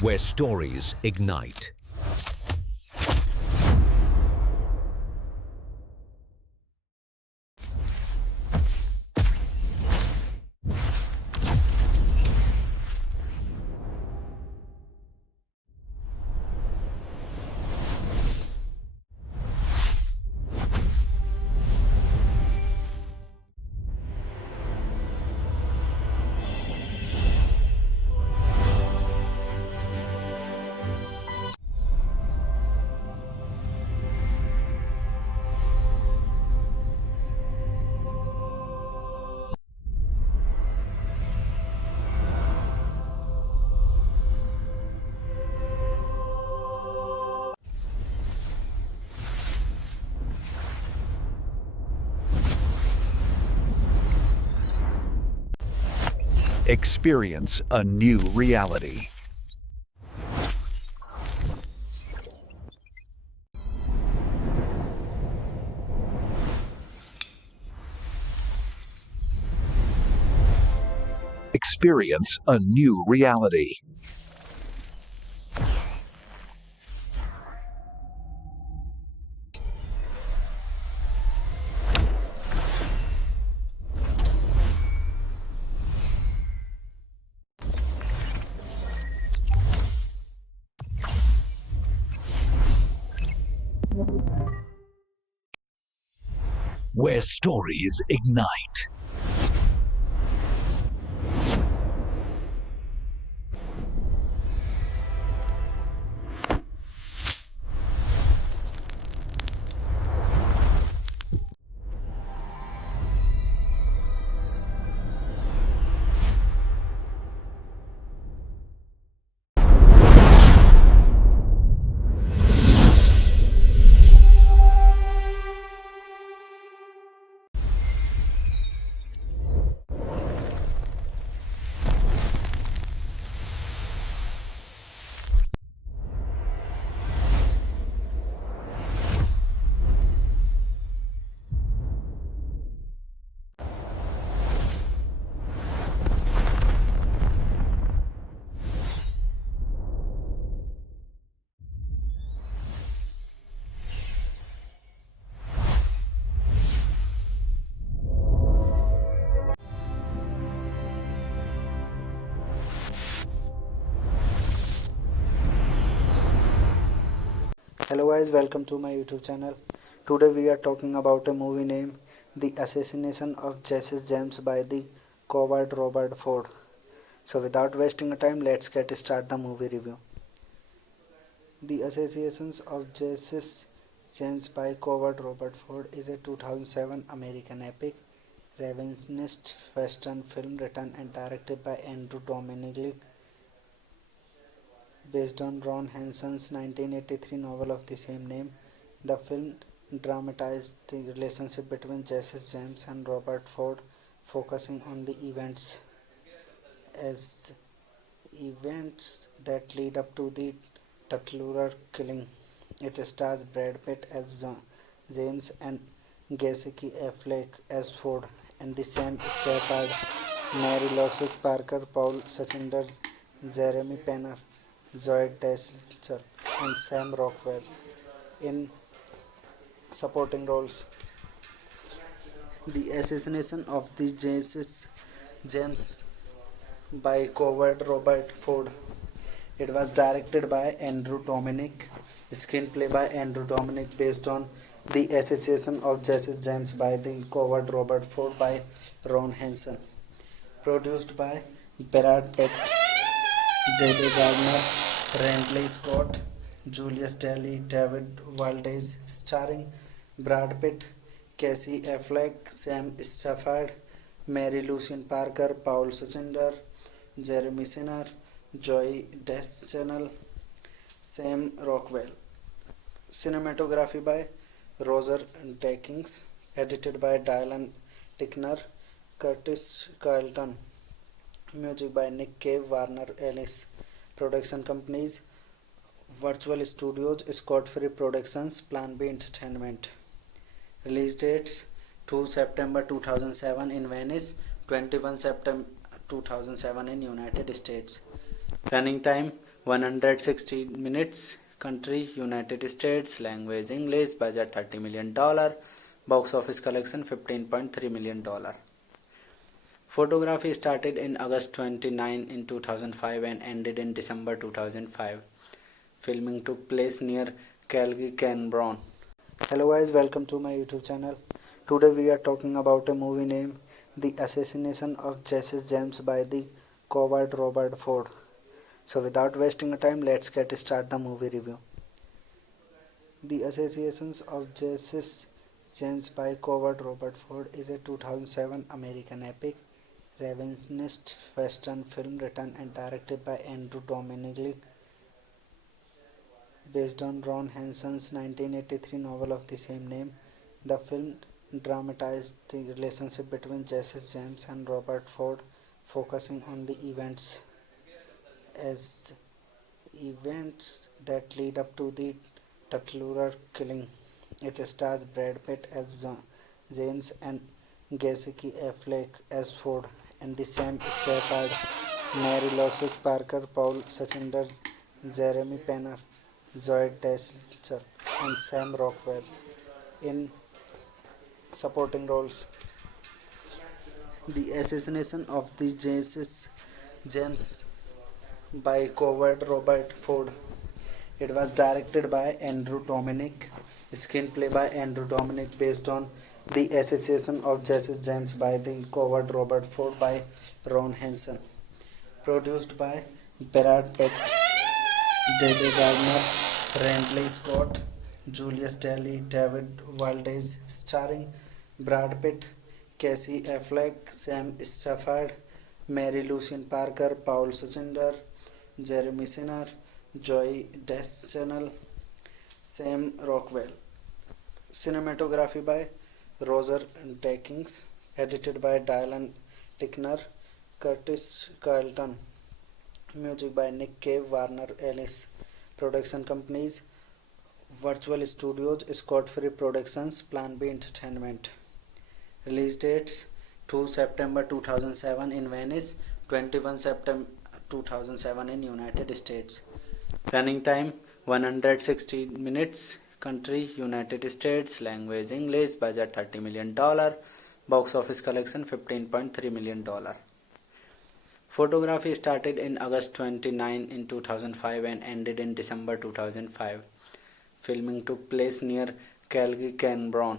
where stories ignite. Experience a new reality. Experience a new reality. Where stories ignite. Hello guys, welcome to my YouTube channel. Today we are talking about a movie named The Assassination of Jesse James by the coward Robert Ford. So without wasting time, let's get start the movie review. The Assassination of Jesse James by coward Robert Ford is a 2007 American epic revisionist western film written and directed by Andrew Dominic based on Ron Henson's 1983 novel of the same name. The film dramatized the relationship between Jesse James and Robert Ford, focusing on the events that lead up to the Tutlurer killing. It stars Brad Pitt as James and Jessica Affleck as Ford, and the same starred Mary Louise Parker, Paul Suchinder, Jeremy Renner, Zoe Deschanel, and Sam Rockwell in supporting roles. The Assassination of the Jesse James by coward Robert Ford. It was directed by Andrew Dominic, screenplay by Andrew Dominic based on The Assassination of Jesse James by the coward Robert Ford by Ron Henson. Produced by Brad Pitt, David Gardner, Randley Scott, Julius Daly, David Valdez, starring Brad Pitt, Casey Affleck, Sam Stafford, Mary Louise Parker, Paul Suchinder, Jeremy Renner, Zoe Deschanel, Sam Rockwell. Cinematography by Roger Deakins, edited by Dylan Tickner, Curtis Carlton. Music by Nick Cave, Warner Ellis. Production companies: Virtual Studios, Scott Free Productions, Plan B Entertainment. Release dates: 2 September 2007 in Venice, 21 September 2007 in United States. Running time 160 minutes. Country United States. Language English. Budget $30 million. Box office collection $15.3 million. Photography started in August 29 in 2005 and ended in December 2005. Filming took place near Calgary, Canberra. Hello guys, welcome to my YouTube channel. Today we are talking about a movie named The Assassination of Jesse James by the coward Robert Ford. So without wasting time, let's get start the movie review. The Assassination of Jesse James by coward Robert Ford is a 2007 American epic revisionist western film written and directed by Andrew Dominic, based on Ron Henson's 1983 novel of the same name. The film dramatized the relationship between Jesse James and Robert Ford, focusing on the events that lead up to the Tuttlura killing. It stars Brad Pitt as James and Jessica Affleck as Ford, and the Sam Stafford, Mary Louise Parker, Paul Suchinder, Jeremy Renner, Zoe Deschanel, and Sam Rockwell in supporting roles. The Assassination of the Jesse James by coward Robert Ford. It was directed by Andrew Dominic, screenplay by Andrew Dominic, based on The Assassination of Jesse James by the coward Robert Ford by Ron Henson. Produced by Brad Pitt, David Gardner, Ridley Scott, Julius Daly, David Valdez, starring Brad Pitt, Casey Affleck, Sam Stafford, Mary Louise Parker, Paul Suchinder, Jeremy Renner, Zoe Deschanel, Sam Rockwell. Cinematography by Roger Deakins, edited by Dylan Tickner, Curtis Carlton. Music by Nick Cave, Warner Ellis. Production companies: Virtual Studios, Scott Free Productions, Plan B Entertainment. Release dates: 2 September 2007 in Venice, 21 September 2007 in United States. Running time 160 minutes. Country United States. Language English. Budget $30 million. Box office collection $15.3 million. Photography started in August 29 in 2005 and ended in December 2005. Filming took place near Calgary, Canberra.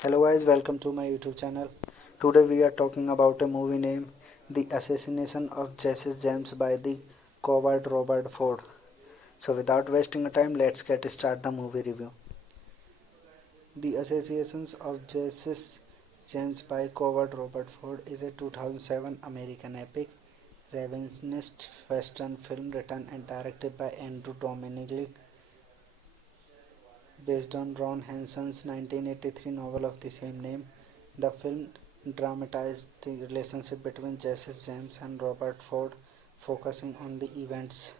Hello guys, welcome to my YouTube channel. Today we are talking about a movie named The Assassination of Jesse James by the coward Robert Ford. So without wasting time, let's get start the movie review. The Assassination of Jesse James by coward Robert Ford is a 2007 American epic revisionist western film written and directed by Andrew Dominic, based on Ron Henson's 1983 novel of the same name. The film dramatized the relationship between Jesse James and Robert Ford, focusing on the events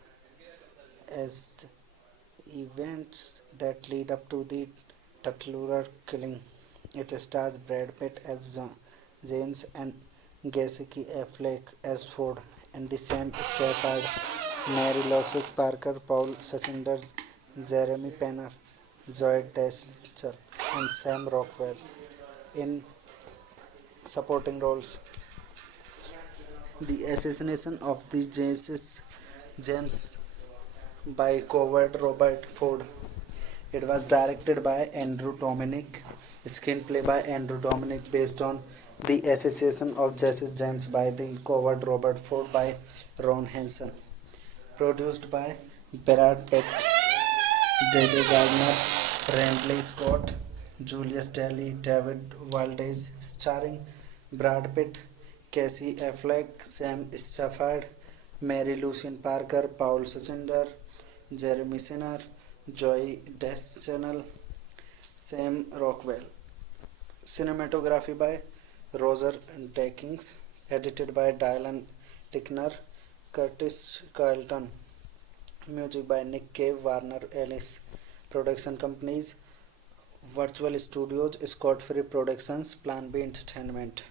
that lead up to the Tuttlura killing. It stars Brad Pitt as James and Jessica Affleck as Ford, and the Sam Stafford, Mary Louise Parker, Paul Suchinder, Jeremy Renner, Zoe Deschanel, and Sam Rockwell in supporting roles. The Assassination of the Jesse James by coward Robert Ford. It was directed by Andrew Dominic, screenplay by Andrew Dominic, based on The Assassination of Jesse James by the coward Robert Ford by Ron Henson. Produced by Brad Pitt, David Gardner, Ridley Scott, Julius Daly, David Valdez, starring Brad Pitt, Casey Affleck, Sam Stafford, Mary Louise Parker, Paul Suchinder, Jeremy Renner, Zoe Deschanel, Sam Rockwell. Cinematography by Roger Deakins, edited by Dylan Tickner, Curtis Carlton. Music by Nick Cave, Warner Ellis. Production companies: Virtual Studios, Scott Free Productions, Plan B Entertainment.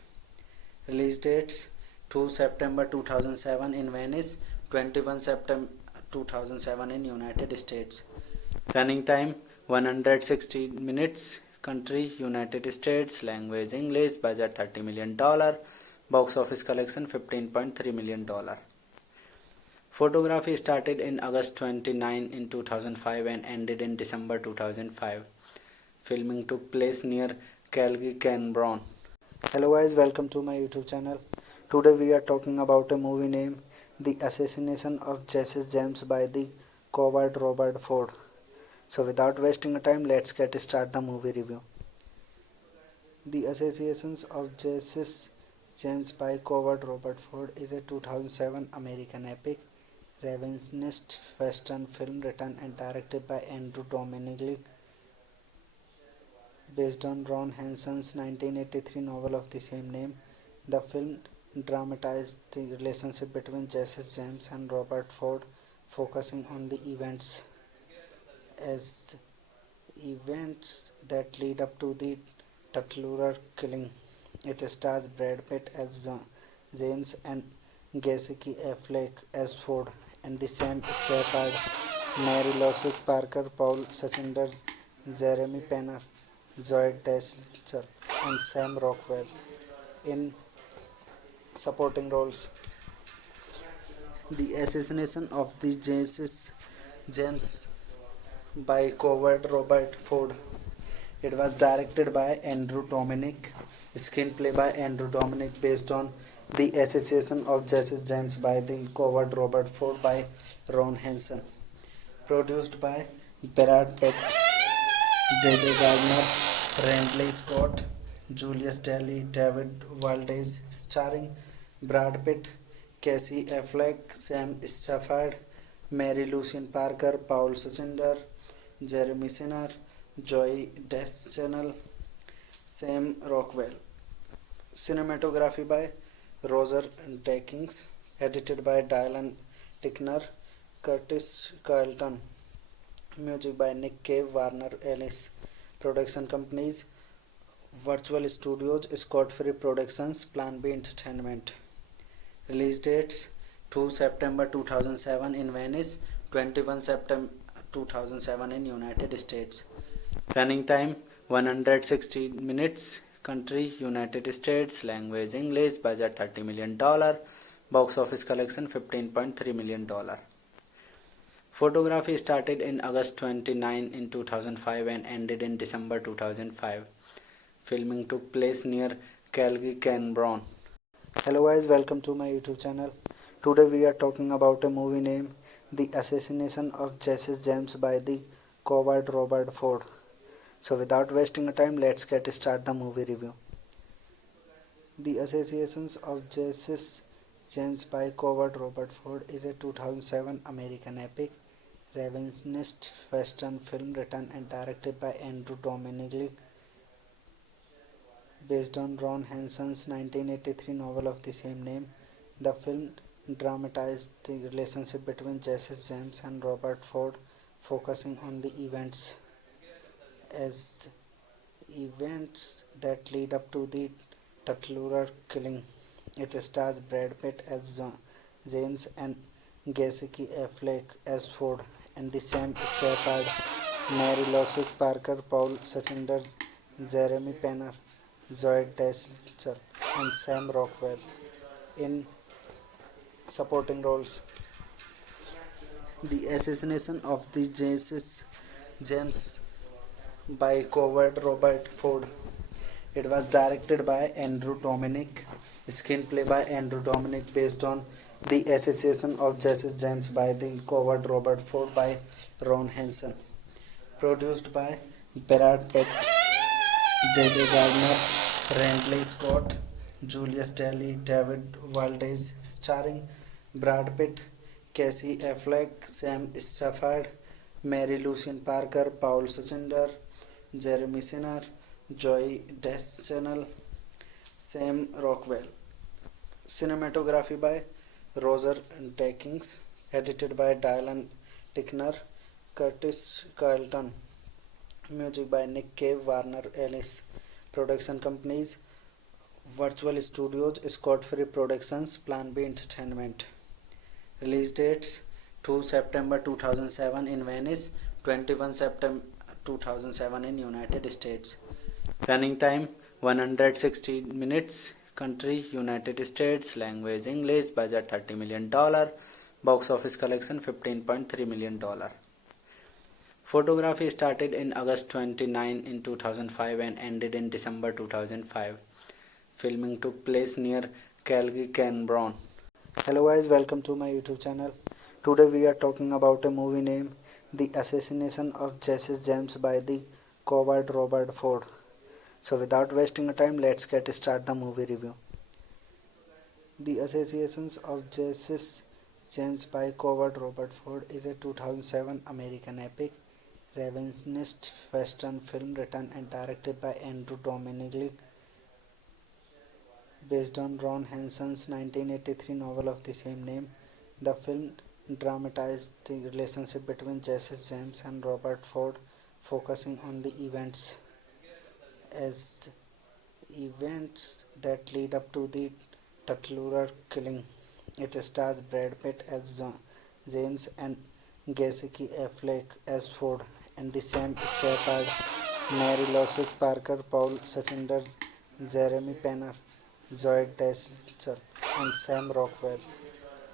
Release dates: 2 September 2007 in Venice, 21 September 2007 in United States. Running time 160 minutes. Country United States. Language English. Budget $30 million. Box office collection $15.3 million. Photography started in August 29 in 2005 and ended in December 2005. Filming took place near Calgary, Canberra. Hello guys, welcome to my YouTube channel. Today we are talking about a movie named The Assassination of Jesse James by the coward Robert Ford. So without wasting time, let's get start the movie review. The Assassination of Jesse James by coward Robert Ford is a 2007 American epic revisionist western film written and directed by Andrew Dominic, based on Ron Henson's 1983 novel of the same name. The film dramatized the relationship between Jesse James and Robert Ford, focusing on the events that lead up to the Tuttlura killing. It stars Brad Pitt as James and Jessica Affleck as Ford, and the same starred Mary Louise Parker, Paul Suchinder, Jeremy Renner, Zoe Deschanel, and Sam Rockwell in supporting roles. The Assassination of the Jesse James by coward Robert Ford. It was directed by Andrew Dominic, screenplay by Andrew Dominic, based on The Assassination of Jesse James by the coward Robert Ford by Ron Henson. Produced by Brad Pitt, David Gardner, Ridley Scott, Julius Daly, David Valdez, starring Brad Pitt, Casey Affleck, Sam Stafford, Mary Louise Parker, Paul Suchinder, Jeremy Renner, Zoe Deschanel, Sam Rockwell. Cinematography by Roger Deakins, edited by Dylan Tickner, Curtis Carlton. Music by Nick Cave, Warner Ellis. Production companies: Virtual Studios, Scott Free Productions, Plan B Entertainment. Release dates: 2 September 2007 in Venice, 21 September 2007 in United States. Running time 160 minutes. Country United States. Language English. Budget $30 million. Box office collection $15.3 million. Photography started in August 29 in 2005 and ended in December 2005. Filming took place near Calgary, Canberra. Hello guys, welcome to my YouTube channel. Today we are talking about a movie named The Assassination of Jesse James by the coward Robert Ford. So without wasting time, let's get start the movie review. The Assassination of Jesse James by coward Robert Ford is a 2007 American epic revisionist western film written and directed by Andrew Dominic, based on Ron Henson's 1983 novel of the same name. The film dramatized the relationship between Jesse James and Robert Ford, focusing on the events that lead up to the Tuttlura killing. It stars Brad Pitt as James and Jessica Affleck as Ford, and the same starred Mary Louise Parker, Paul Suchinder, Jeremy Renner, Zoe Deschanel, and Sam Rockwell in supporting roles. The Assassination of the Jesse James by coward Robert Ford. It was directed by Andrew Dominic, screenplay by Andrew Dominic, based on The Assassination of Jesse James by the coward Robert Ford by Ron Henson. Produced by Brad Pitt, David Gardner, Ridley Scott, Julius Daly, David Valdez, starring Brad Pitt, Casey Affleck, Sam Stafford, Mary Louise Parker, Paul Suchinder, Jeremy Renner, Zoe Deschanel, Sam Rockwell. Cinematography by Roger Deakins, edited by Dylan Tickner, Curtis Carlton. Music by Nick Cave, Warner Ellis. Production companies: Virtual Studios, Scott Free Productions, Plan B Entertainment. Release dates: 2 September 2007 in Venice, 21 September 2007 in United States. Running time 160 minutes. Country United States. Language English. Budget $30 million. Box office collection $15.3 million. Photography started in August 29 in 2005 and ended in December 2005. Filming took place near Calgary, Canberra. Hello guys, welcome to my YouTube channel. Today we are talking about a movie named The Assassination of Jesse James by the coward Robert Ford. So without wasting time, let's get start the movie review. The Assassinations of Jesse James by coward Robert Ford is a 2007 American epic revisionist western film written and directed by Andrew Dominic, based on Ron Henson's 1983 novel of the same name. The film dramatized the relationship between Jesse James and Robert Ford, focusing on the events that lead up to the Tuttlura killing. It stars Brad Pitt as James and Jessica Affleck as Ford, and the Sam Shepard, Mary Louise Parker, Paul Suchinder, Jeremy Renner, Zoe Deschanel, and Sam Rockwell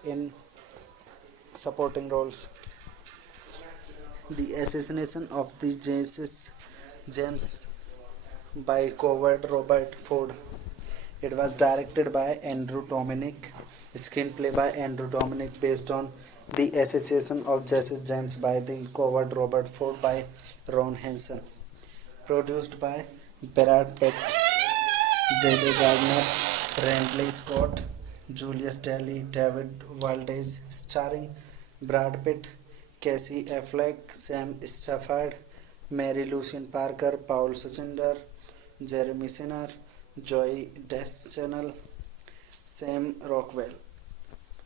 in supporting roles. The Assassination of the Jesse James by coward Robert Ford. It was directed by Andrew Dominic, screenplay by Andrew Dominic, based on The Assassination of Jesse James by the coward Robert Ford by Ron Henson. Produced by Brad Pitt, David Gardner, Ridley Scott, Julius Daly, David Valdez, starring Brad Pitt, Casey Affleck, Sam Shepard, Mary Louise Parker, Paul Suchinder, Jeremy Renner, Zoe Deschanel, Sam Rockwell.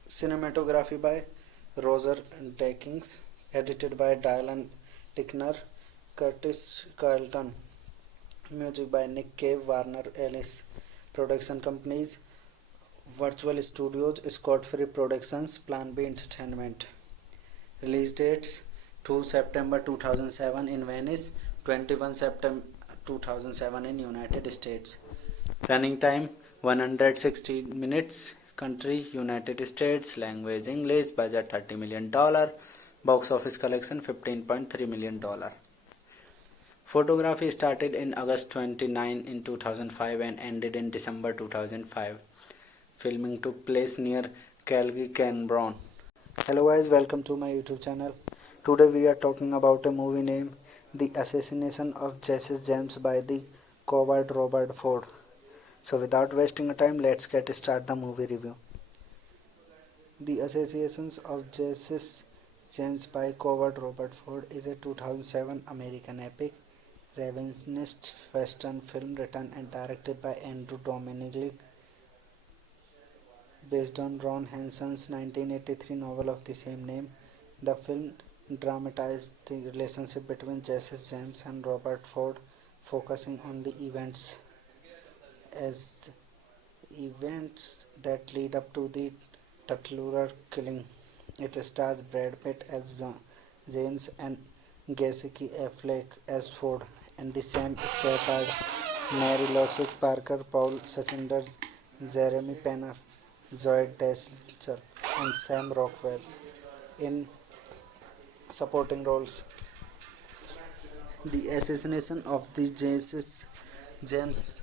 Cinematography by Roger Deakins, edited by Dylan Tickner, Curtis Carlton. Music by Nick Cave, Warner Ellis. Production companies: Virtual Studios, Scott Free Productions, Plan B Entertainment. Release dates: 2 September 2007 in Venice, 21 September 2007 in United States. Running time 160 minutes. Country United States. Language English. Budget $30 million. Box office collection $15.3 million. Photography started in August 29 in 2005 and ended in December 2005. Filming took place near Calgary, Canberra. Hello guys, welcome to my YouTube channel. Today we are talking about a movie named The Assassination of Jesse James by the coward Robert Ford. So without wasting time, let's get start the movie review. The Assassinations of Jesse James by coward Robert Ford is a 2007 American epic revisionist western film written and directed by Andrew Dominic, based on Ron Henson's 1983 novel of the same name. The film dramatized the relationship between Jesse James and Robert Ford, focusing on the events that lead up to the Tuttlura killing. It stars Brad Pitt as James and Jessica Affleck as Ford, and the Sam Shepard, Mary Louise Parker, Paul Suchinder, Jeremy Renner, Zoe Deschanel, and Sam Rockwell in supporting roles. The Assassination of the Jesse James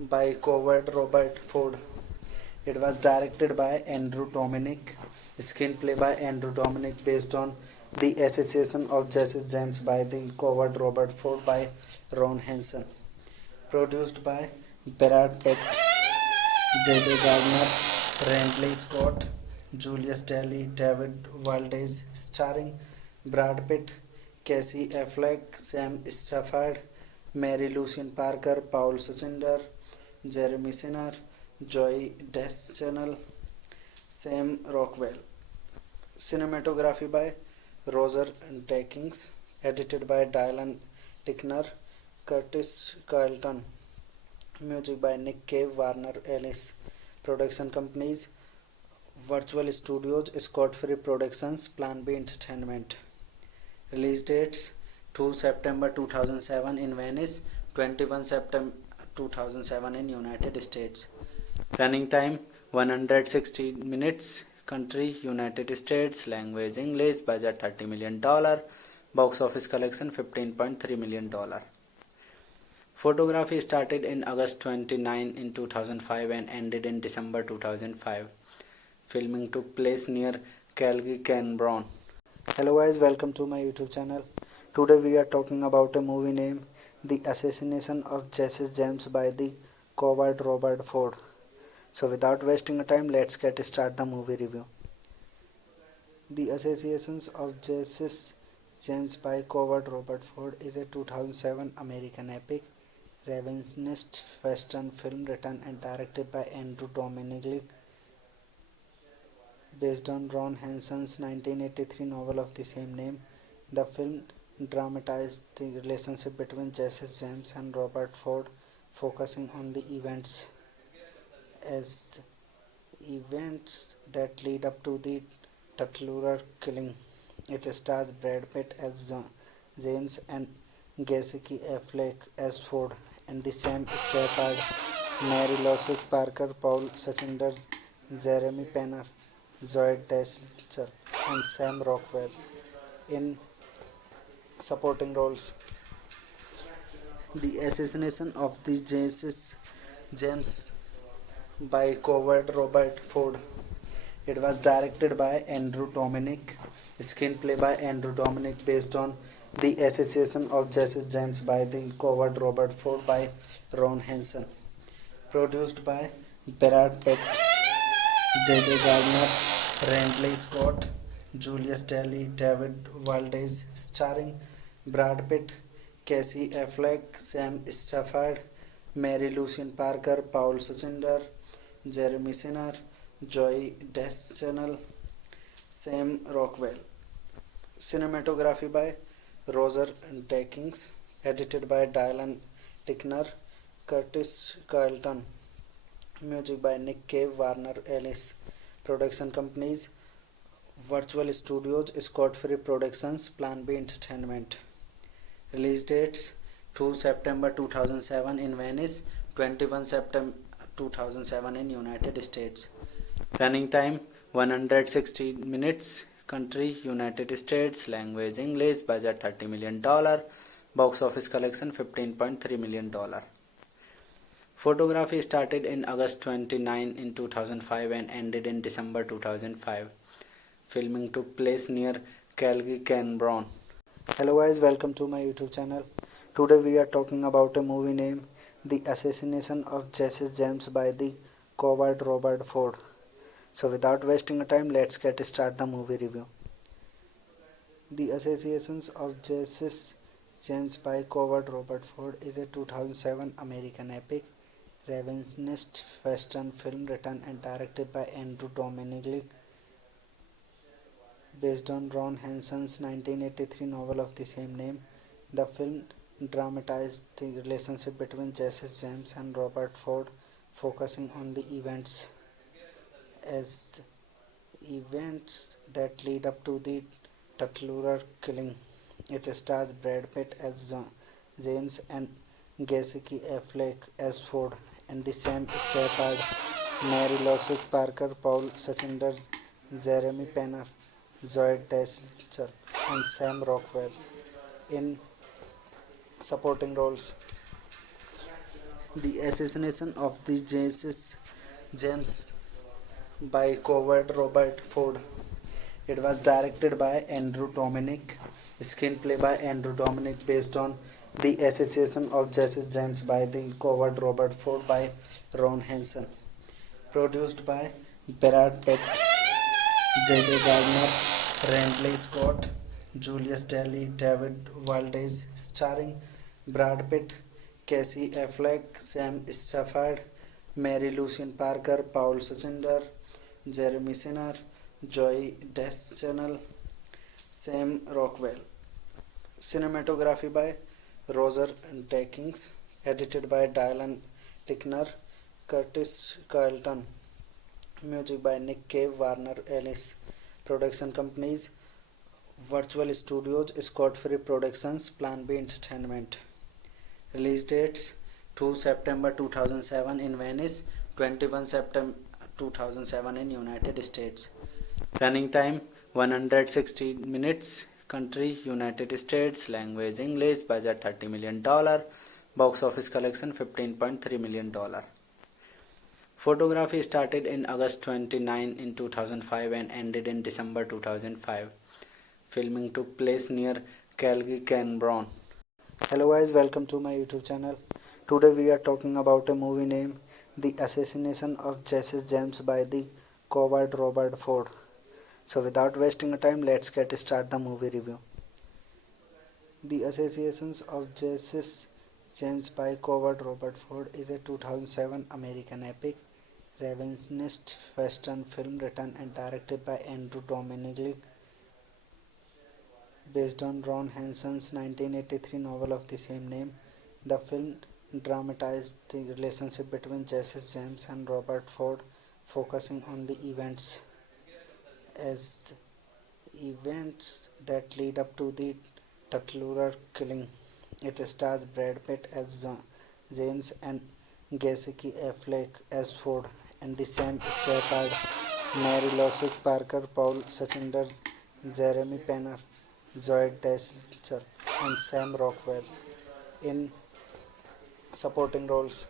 by coward Robert Ford. It was directed by Andrew Dominic, screenplay by Andrew Dominic, based on The Assassination of Jesse James by the coward Robert Ford by Ron Henson. Produced by Brad Pitt, David Gardner, Ridley Scott, Julius Daly, David Valdez, starring Brad Pitt, Casey Affleck, Sam Shepard, Mary Louise Parker, Paul Suchinder, Jeremy Renner, Zoe Deschanel, Sam Rockwell. Cinematography by Roger Deakins, edited by Dylan Tickner, Curtis Carlton. Music by Nick Cave, Warner Ellis. Production companies: Virtual Studios, Scott Free Productions, Plan B Entertainment. Release dates: 2 September 2007 in Venice, 21 September 2007 in United States. Running time 160 minutes. Country United States. Language English. Budget $30 million. Box office collection $15.3 million. Photography started in August 29 in 2005 and ended in December 2005. Filming took place near Calgary, Canberra. Hello guys, welcome to my YouTube channel. Today we are talking about a movie named The Assassination of Jesse James by the coward Robert Ford. So without wasting time, let's get start the movie review. The Assassination of Jesse James by coward Robert Ford is a 2007 American epic revisionist western film written and directed by Andrew Dominic, based on Ron Henson's 1983 novel of the same name. The film dramatized the relationship between Jesse James and Robert Ford, focusing on the events that lead up to the Tuttlura killing. It stars Brad Pitt as James and Jessica Affleck as Ford, and the Sam Stafford, Mary Louise Parker, Paul Suchinder, Jeremy Renner, Zoe Deschanel, and Sam Rockwell in supporting roles. The Assassination of the Jesse James by coward Robert Ford. It was directed by Andrew Dominic, screenplay by Andrew Dominic, based on The Assassination of Jesse James by the coward Robert Ford by Ron Henson. Produced by Brad Pitt, David Gardner, Ridley Scott, Julius Daly, David Valdez, starring Brad Pitt, Casey Affleck, Sam Stafford, Mary Louise Parker, Paul Suchinder, Jeremy Renner, Zoe Deschanel, Sam Rockwell. Cinematography by Roger Deakins, edited by Dylan Tickner, Curtis Carlton. Music by Nick Cave, Warner Ellis. Production companies: Virtual Studios, Scott Free Productions, Plan B Entertainment. Release dates: 2 September 2007 in Venice, 21 September 2007 in United States. Running time 160 minutes. Country United States. Language English. Budget $30 million. Box office collection $15.3 million. Photography started in August 29 in 2005 and ended in December 2005. Filming took place near Calgary, Canberra. Hello guys, welcome to my YouTube channel. Today we are talking about a movie named The Assassination of Jesse James by the coward Robert Ford. So without wasting time, let's get start the movie review. The Assassination of Jesse James by coward Robert Ford is a 2007 American epic revisionist western film written and directed by Andrew Dominic, based on Ron Henson's 1983 novel of the same name. The film dramatized the relationship between Jesse James and Robert Ford, focusing on the events that lead up to the Tuttlura killing. It stars Brad Pitt as James and Jessica Affleck as Ford, and the Sam Stafford, Mary Louise Parker, Paul Suchinder, Jeremy Renner, Zoe Deschanel, and Sam Rockwell in supporting roles. The Assassination of the Jesse James by coward Robert Ford. It was directed by Andrew Dominic, screenplay by Andrew Dominic, based on The Assassination of Jesse James by the coward Robert Ford by Ron Henson. Produced by Brad Pitt, David Gardner, Ridley Scott, Julius Daly, David Valdez, starring Brad Pitt, Casey Affleck, Sam Stafford, Mary Louise Parker, Paul Suchinder, Jeremy Renner, Zoe Deschanel, Sam Rockwell. Cinematography by Roger Deakins, edited by Dylan Tickner, Curtis Carlton. Music by Nick Cave, Warner Ellis. Production companies: Virtual Studios, Scott Free Productions, Plan B Entertainment. Release dates: 2 September 2007 in Venice, 21 September 2007 in United States. Running time: 160 minutes. Country: United States. Language: English. Budget: $30 million. Box office collection: $15.3 million. Photography started in August 29 in 2005 and ended in December 2005. Filming took place near Calgary, Canberra. Hello guys, welcome to my YouTube channel. Today we are talking about a movie named The Assassination of Jesse James by the coward Robert Ford. So without wasting time, let's get start the movie review. The Assassination of Jesse James by coward Robert Ford is a 2007 American epic revisionist western film written and directed by Andrew Dominic, based on Ron Henson's 1983 novel of the same name. The film dramatized the relationship between Jesse James and Robert Ford, focusing on the events that lead up to the Tuttlura killing. It stars Brad Pitt as James and Jessica Affleck as Ford, and the same starred Mary Louise Parker, Paul Suchinder, Jeremy Renner, Zoe Deschanel, and Sam Rockwell in supporting roles.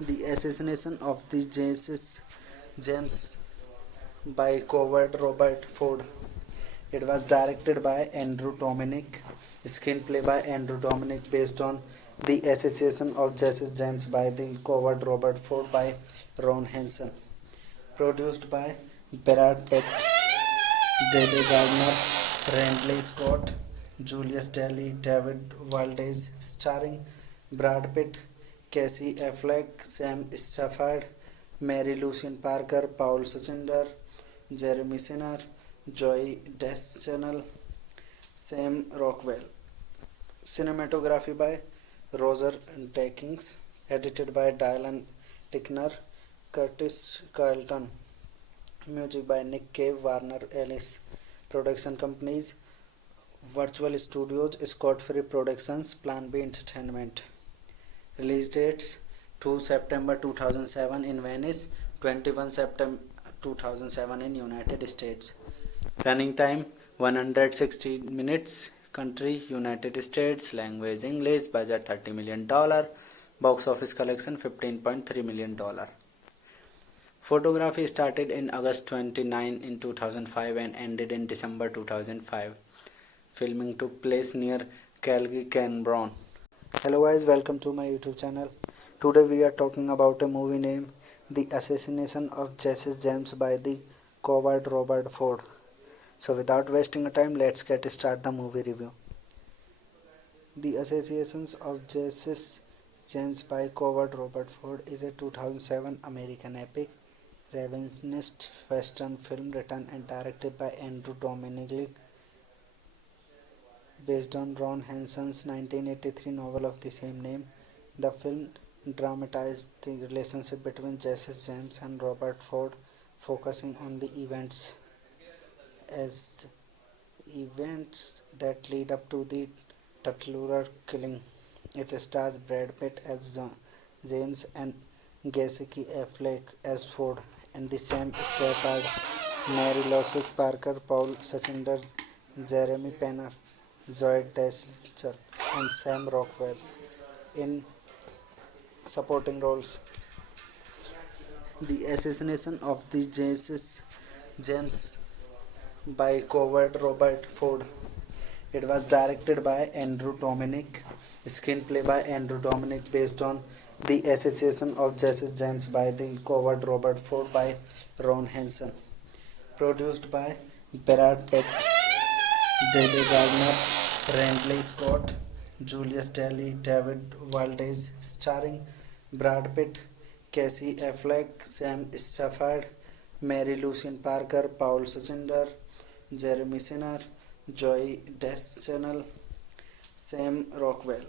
The Assassination of the Jesse James by coward Robert Ford. It was directed by Andrew Dominic, screenplay by Andrew Dominic, based on The Assassination of Jesse James by the coward Robert Ford by Ron Henson. Produced by Brad Pitt, David Gardner, Ridley Scott, Julius Daly, David Valdez, starring Brad Pitt, Casey Affleck, Sam Stafford, Mary Louise Parker, Paul Suchinder, Jeremy Renner, Zoe Deschanel, Sam Rockwell. Cinematography by Roger Deakins, edited by Dylan Tickner, Curtis Carlton. Music by Nick Cave, Warner Ellis. Production companies: Virtual Studios, Scott Free Productions, Plan B Entertainment. Release dates: 2 September 2007 in Venice, 21 September 2007 in United States. Running time: 160 minutes. Country: United States. Language: English. Budget: $30 million. Box office collection: $15.3 million. Photography started in August 29 in 2005 and ended in December 2005. Filming took place near Calgary, Canberra. Hello guys, welcome to my YouTube channel. Today we are talking about a movie named The Assassination of Jesse James by the coward Robert Ford. So without wasting time, let's get start the movie review. The Assassination of Jesse James by coward Robert Ford is a 2007 American epic revisionist western film written and directed by Andrew Dominic, based on Ron Henson's 1983 novel of the same name. The film dramatized the relationship between Jesse James and Robert Ford, focusing on the events that lead up to the Tuttlura killing. It stars Brad Pitt as James and Jessica Affleck as Ford, and the same starred Mary Louise Parker, Paul Suchinder, Jeremy Renner, Zoe Deschanel, and Sam Rockwell in supporting roles. The Assassination of the Jesse James by coward Robert Ford. It was directed by Andrew Dominic, screenplay by Andrew Dominic, based on The Assassination of Jesse James by the coward Robert Ford by Ron Henson. Produced by Brad Pitt, David Gardner, Ridley Scott, Julius Daly, David Valdez, starring Brad Pitt, Casey Affleck, Sam Stafford, Mary Louise Parker, Paul Suchinder, Jeremy Renner, Zoe Deschanel, Sam Rockwell.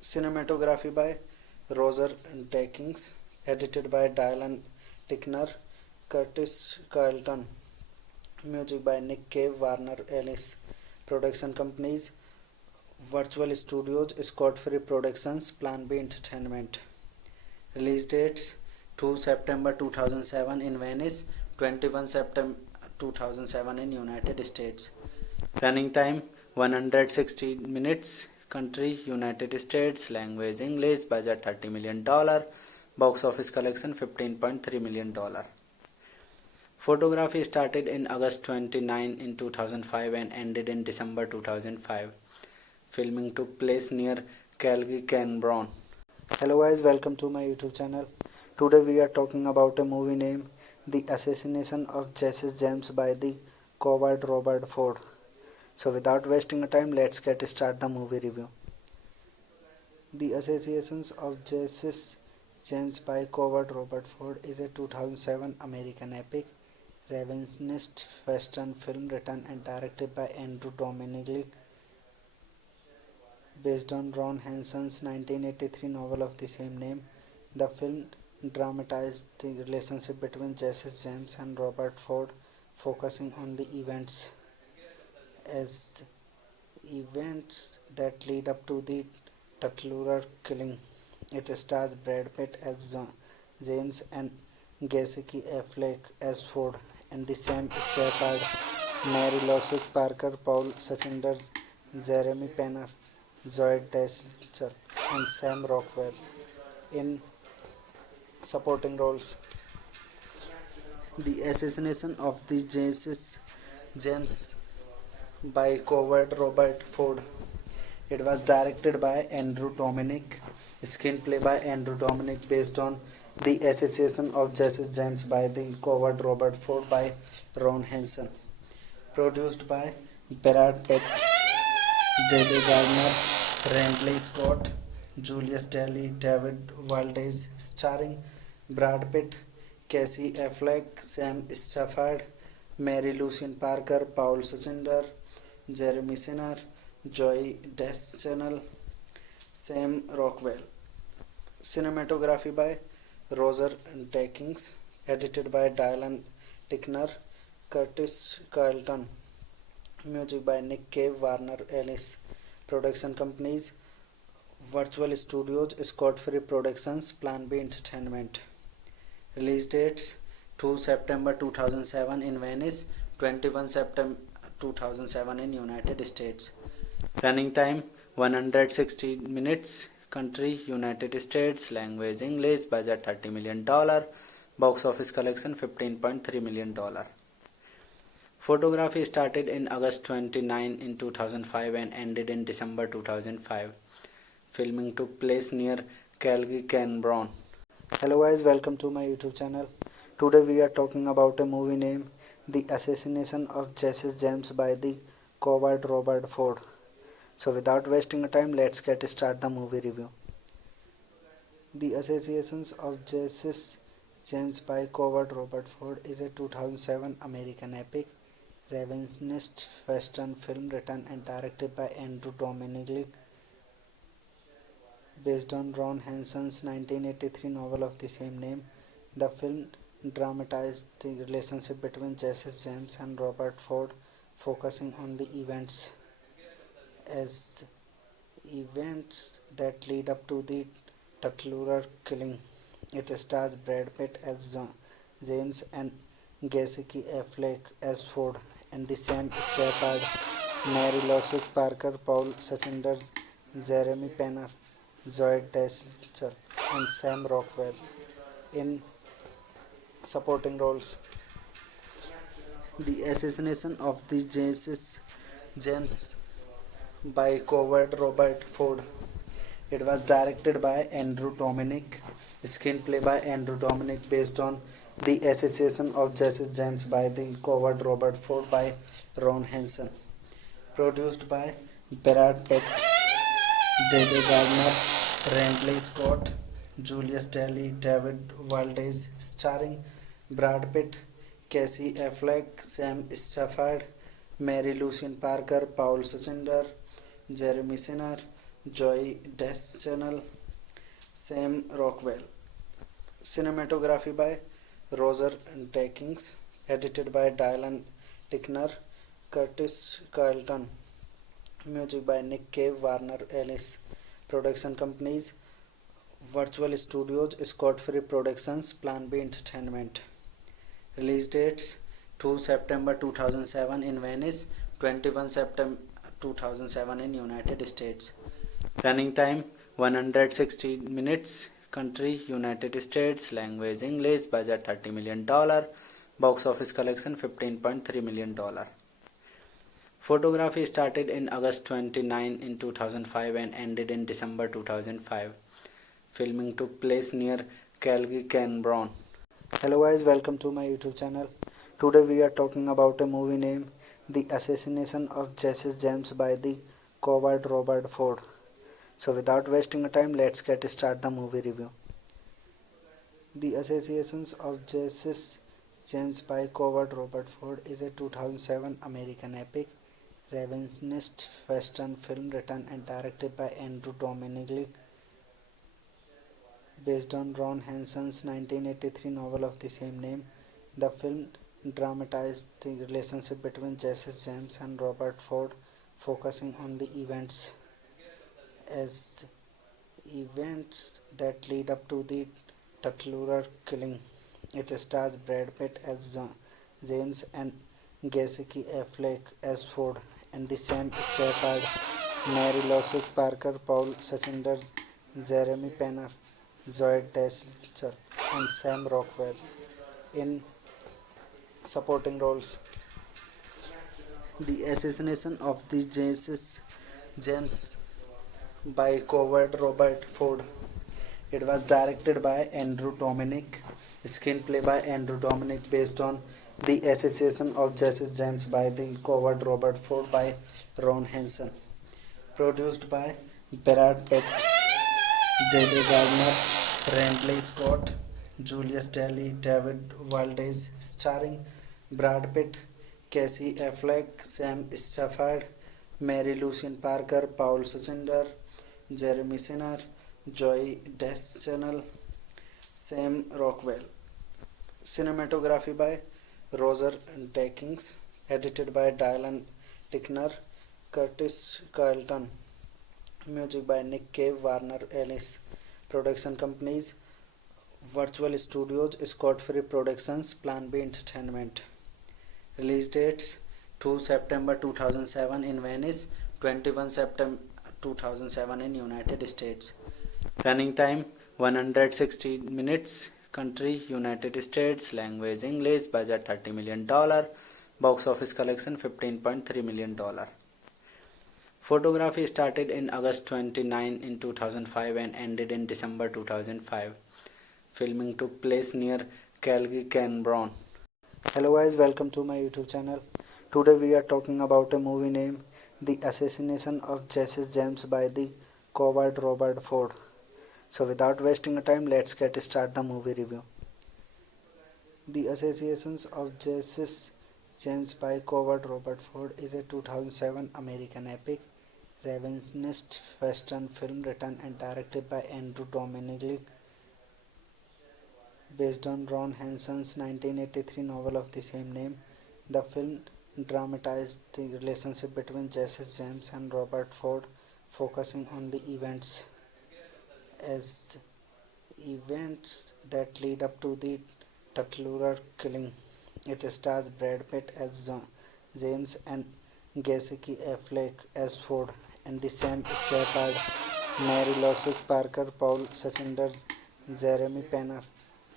Cinematography by Roger Deakins, edited by Dylan Tickner, Curtis Carlton. Music by Nick Cave, Warner Ellis. Production companies: Virtual Studios, Scott Free Productions, Plan B Entertainment. Release dates: 2 September 2007 in Venice, 21 September 2007 in United States. Running time: 160 minutes. Country: United States. Language: English. Budget: $30 million. Box office collection: $15.3 million. Photography started in August 29 in 2005 and ended in December 2005. Filming took place near Calgary, Canberra. Hello guys, welcome to my YouTube channel. Today we are talking about a movie named The Assassination of Jesse James by the coward Robert Ford. So without wasting time, let's get start the movie review. The Assassination of Jesse James by coward Robert Ford is a 2007 American epic revisionist western film written and directed by Andrew Dominic, based on Ron Henson's 1983 novel of the same name. The film dramatized the relationship between Jesse James and Robert Ford, focusing on the events that lead up to the Tuttlura killing. It stars Brad Pitt as James and Jessica Affleck as Ford, and the same starred Mary Louise Parker, Paul Suchinder, Jeremy Renner, Zoe Deschanel, and Sam Rockwell in supporting roles. The Assassination of the Jesse James by coward Robert Ford. It was directed by Andrew Dominic, screenplay by Andrew Dominic, based on The Assassination of Jesse James by the coward Robert Ford by Ron Henson. Produced by Brad Pitt, David Gardner, Ridley Scott, Julius Daly, David Valdez, starring Brad Pitt, Casey Affleck, Sam Stafford, Mary Louise Parker, Paul Suchinder, Jeremy Renner, Zoe Deschanel, Sam Rockwell. Cinematography by Roger Deakins, edited by Dylan Tickner, Curtis Carlton. Music by Nick Cave, Warner Ellis. Production companies: Virtual Studios, Scott Free Productions, Plan B Entertainment. Release dates: 2 September 2007 in Venice, 21 September 2007 in United States. Running time: 160 minutes. Country: United States. Language: English. Budget: $30 million. Box office collection: $15.3 million. Photography started in August 29 in 2005 and ended in December 2005. Filming took place near Calgary, Canberra. Hello guys, welcome to my YouTube channel. Today we are talking about a movie named The Assassination of Jesse James by the coward Robert Ford. So without wasting time, let's get start the movie review. The Assassination of Jesse James by coward Robert Ford is a 2007 American epic revisionist western film written and directed by Andrew Dominic, based on Ron Henson's 1983 novel of the same name. The film dramatized the relationship between Jesse James and Robert Ford, focusing on the events that lead up to the Tuttlura killing. It stars Brad Pitt as James and Jessica Affleck as Ford, and the same starred Mary Louise Parker, Paul Suchinder, Jeremy Renner, Zoe Deschanel, and Sam Rockwell in supporting roles. The Assassination of the Jesse James by coward Robert Ford. It was directed by Andrew Dominic, screenplay by Andrew Dominic, based on The Assassination of Jesse James by the coward Robert Ford by Ron Henson. Produced by Brad Pitt, David Gardner, Ridley Scott, Julius Daly, David Valdez, starring Brad Pitt, Casey Affleck, Sam Stafford, Mary Louise Parker, Paul Suchinder, Jeremy Renner, Zoe Deschanel, Sam Rockwell. Cinematography by Roger Deakins, edited by Dylan Tickner, Curtis Carlton, music by Nick Cave, Warner Ellis, production companies, Virtual Studios, Scott Free Productions, Plan B Entertainment. Release dates: 2 September 2007 in Venice, 21 September 2007 in United States. Running time 160 minutes. Country United States. Language English. Budget $30 million. Box office collection $15.3 million. Photography started in August 29 in 2005 and ended in December 2005. Filming took place near Calgary, Canberra. Hello guys, welcome to my YouTube channel. Today we are talking about a movie named The Assassination of Jesse James by the coward Robert Ford. So without wasting time, let's get start the movie review. The Assassination of Jesse James by coward Robert Ford is a 2007 American epic revisionist western film written and directed by Andrew Dominic, based on Ron Henson's 1983 novel of the same name. The film dramatized the relationship between Jesse James and Robert Ford, focusing on the events that lead up to the Tuttlura killing. It stars Brad Pitt as James and Jessica Affleck as Ford, and the Sam starred Mary Louise Parker, Paul Suchinder, Jeremy Renner, Zoe Deschanel, and Sam Rockwell in supporting roles. The Assassination of the Jesse James by coward Robert Ford. It was directed by Andrew Dominic, screenplay by Andrew Dominic, based on The Assassination of Jesse James by the coward Robert Ford by Ron Henson. Produced by Brad Pitt, David Gardner, Ridley Scott, Julius Daly, David Valdez, starring Brad Pitt, Casey Affleck, Sam Stafford, Mary Louise Parker, Paul Suchinder, Jeremy Renner, Zoe Deschanel, Sam Rockwell. Cinematography by Roger Deakins, edited by Dylan Tickner, Curtis Carlton, music by Nick Cave, Warner Ellis, production companies, Virtual Studios, Scott Free Productions, Plan B Entertainment. Release dates: 2 September 2007 in Venice, 21 September 2007 in United States. Running time 160 minutes. Country United States. Language English. Budget $30 million. Box office collection $15.3 million. Photography started in August 29 in 2005 and ended in December 2005. Filming took place near Calgary, Canberra. Hello guys, welcome to my YouTube channel. Today we are talking about a movie named The Assassination of Jesse James by the coward Robert Ford. So without wasting time, let's get start the movie review. The Assassination of Jesse James by coward Robert Ford is a 2007 American epic revisionist western film written and directed by Andrew Dominic, based on Ron Henson's 1983 novel of the same name. The film dramatized the relationship between Jesse James and Robert Ford, focusing on the events that lead up to the Tuttlura killing. It stars Brad Pitt as James and Jessica Affleck as Ford, and the Sam starred Mary Louise Parker, Paul Suchinder, Jeremy Renner,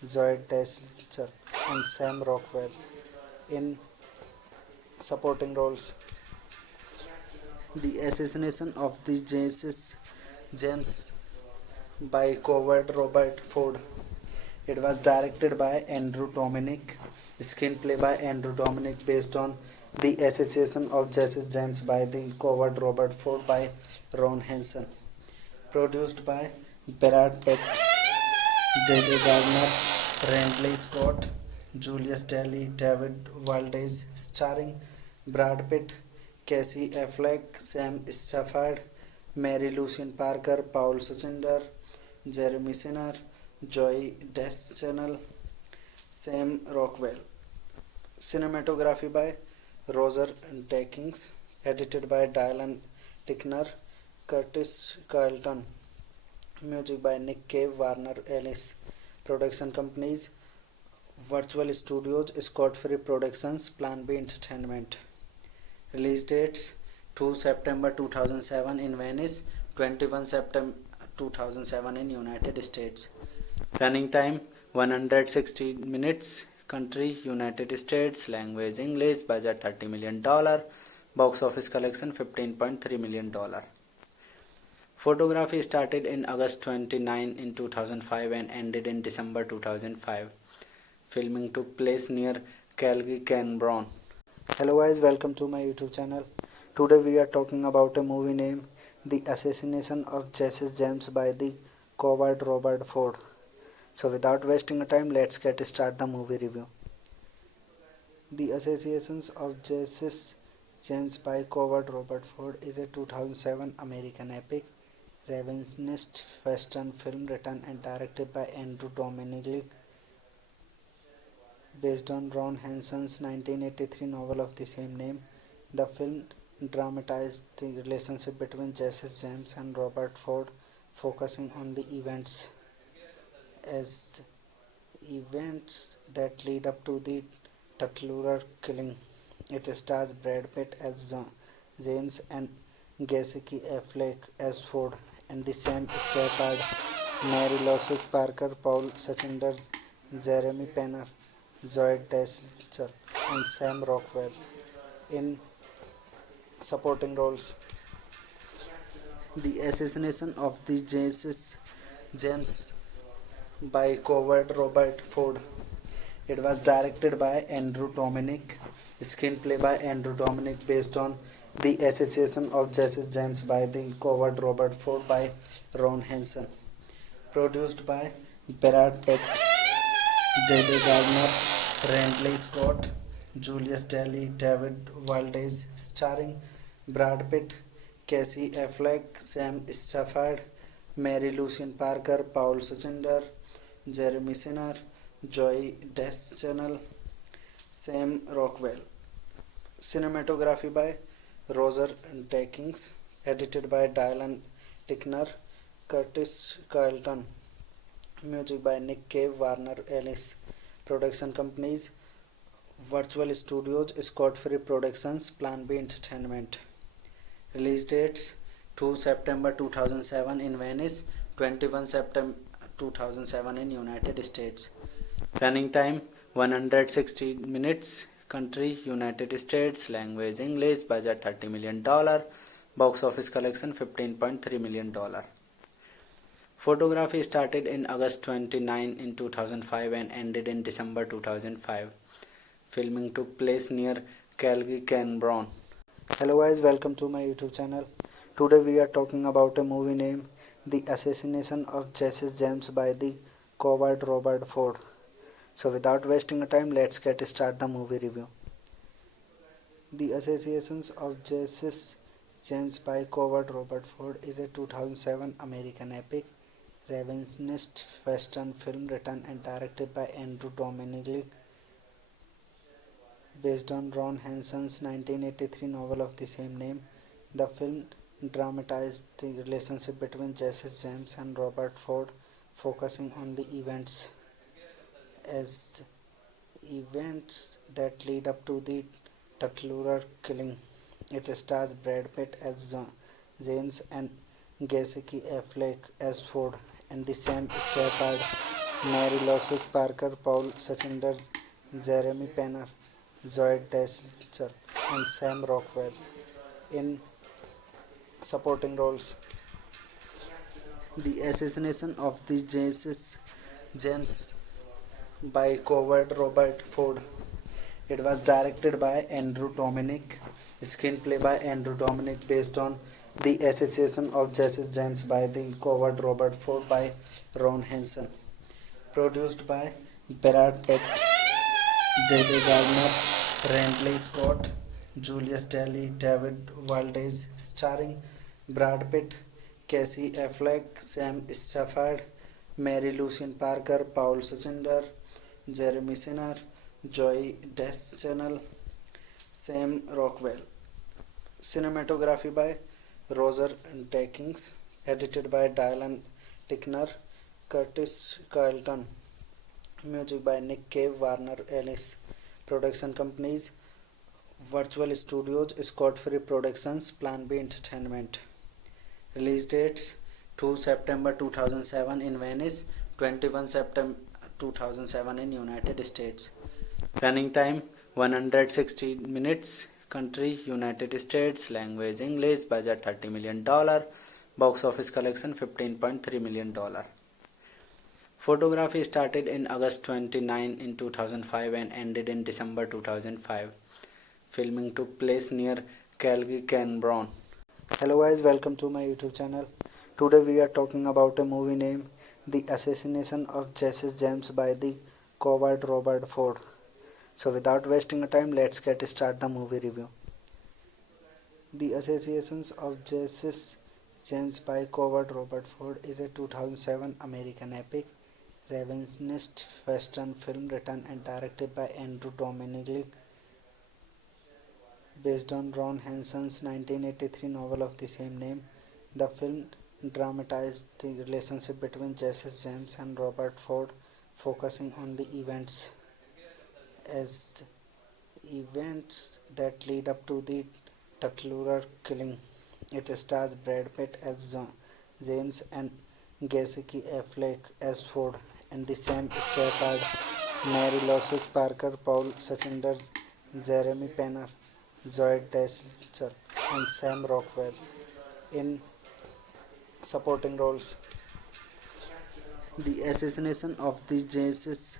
Zoe Deschanel, and Sam Rockwell in supporting roles. The Assassination of the Jesse James by coward Robert Ford. It was directed by Andrew Dominic, screenplay by Andrew Dominic, based on The Assassination of Jesse James by the coward Robert Ford by Ron Henson. Produced by Brad Pitt, David Gardner, Ridley Scott, Julius Daly, David Valdez, starring Brad Pitt, Casey Affleck, Sam Stafford, Mary Louise Parker, Paul Suchinder, Jeremy Renner, Zoe Deschanel, Sam Rockwell. Cinematography by Roger Deakins. Edited by Dylan Tickner, Curtis Carlton. Music by Nick Cave, Warner Ellis. Production companies: Virtual Studios, Scott Free Productions, Plan B Entertainment. Release dates: 2 September 2007 in Venice, 21 September 2007 in United States. Running time 160 minutes. Country United States. Language English. Budget $30 million. Box office collection $15.3 million. Photography started in August 29 in 2005 and ended in December 2005. Filming took place near Calgary, Canberra. Hello guys, welcome to my YouTube channel. Today we are talking about a movie named The Assassination of Jesse James by the coward Robert Ford. So without wasting time, let's get start the movie review. The Assassination of Jesse James by coward Robert Ford is a 2007 American epic revisionist western film written and directed by Andrew Dominic, based on Ron Henson's 1983 novel of the same name. The film dramatized the relationship between Jesse James and Robert Ford, focusing on the events that lead up to the Tuttlura killing. It stars Brad Pitt as James and Jessica Affleck as Ford, and the Sam Shepard, Mary Louise Parker, Paul Suchinder, Jeremy Renner, Zoe Deschanel, and Sam Rockwell in supporting roles. The Assassination of the Jesse James by coward Robert Ford. It was directed by Andrew Dominic, screenplay by Andrew Dominic, based on The Assassination of Jesse James by the coward Robert Ford by Ron Henson. Produced by Brad Pitt, David Gardner, Ridley Scott, Julius Daly, David Valdez, starring Brad Pitt, Casey Affleck, Sam Shepard, Mary Louise Parker, Paul Suchinder, Jeremy Renner, Zoe Deschanel, Sam Rockwell. Cinematography by Roger Deakins. Edited by Dylan Tickner, Curtis Carlton. Music by Nick Cave, Warner Ellis. Production companies: Virtual Studios, Scott Free Productions, Plan B Entertainment. Release dates: 2 September 2007 in Venice, 21 September 2007 in United States. Running time 160 minutes. Country United States. Language English. Budget $30 million. Box office collection $15.3 million. Photography started in August 29 in 2005 and ended in December 2005. Filming took place near Calgary, Canberra. Hello guys, welcome to my YouTube channel. Today we are talking about a movie named The Assassination of Jesse James by the coward Robert Ford. So without wasting time, let's get start the movie review. The Assassination of Jesse James by coward Robert Ford is a 2007 American epic revisionist western film written and directed by Andrew Dominic, based on Ron Henson's 1983 novel of the same name. The film dramatized the relationship between Jesse James and Robert Ford, focusing on the events that lead up to the Tuttlura killing. It stars Brad Pitt as James and Jessica Affleck as Ford, and the Sam Shepard, Mary Louise Parker, Paul Suchinder, Jeremy Renner, Zoe Deschanel, and Sam Rockwell in supporting roles. The Assassination of the Jesse James by coward Robert Ford. It was directed by Andrew Dominic, screenplay by Andrew Dominic, based on The Assassination of Jesse James by the coward Robert Ford by Ron Henson. Produced by Brad Pitt, David Gardner, Ridley Scott, Julius Daly, David Valdez, starring Brad Pitt, Casey Affleck, Sam Shepard, Mary Louise Parker, Paul Suchinder, Jeremy Sinner, Joy Deschanel, Sam Rockwell. Cinematography by Roger Deakins, edited by Dylan Tickner, Curtis Carlton. Music by Nick Cave, Warner Ellis. Production companies: Virtual Studios, Scott Free Productions, Plan B Entertainment. Release dates: 2 September 2007 in Venice, 21 September 2007 in United States. Running time: 160 minutes. Country: United States. Language: English. Budget: $30 million. Box office collection: $15.3 million. Photography started in August 29 in 2005 and ended in December 2005. Filming took place near Calgary, Canberra. Hello guys, welcome to my YouTube channel. Today we are talking about a movie named The Assassination of Jesse James by the coward Robert Ford. So without wasting time, let's get start the movie review. The Assassination of Jesse James by coward Robert Ford is a 2007 American epic revisionist western film written and directed by Andrew Dominic, based on Ron Henson's 1983 novel of the same name. The film dramatized the relationship between Jesse James and Robert Ford, focusing on the events that lead up to the Tuttlura killing. It stars Brad Pitt as James and Jessica Affleck as Ford, and the same starred Mary Louise Parker, Paul Suchinder, Jeremy Renner, Zoe Deschanel, and Sam Rockwell in supporting roles. The Assassination of the Jesse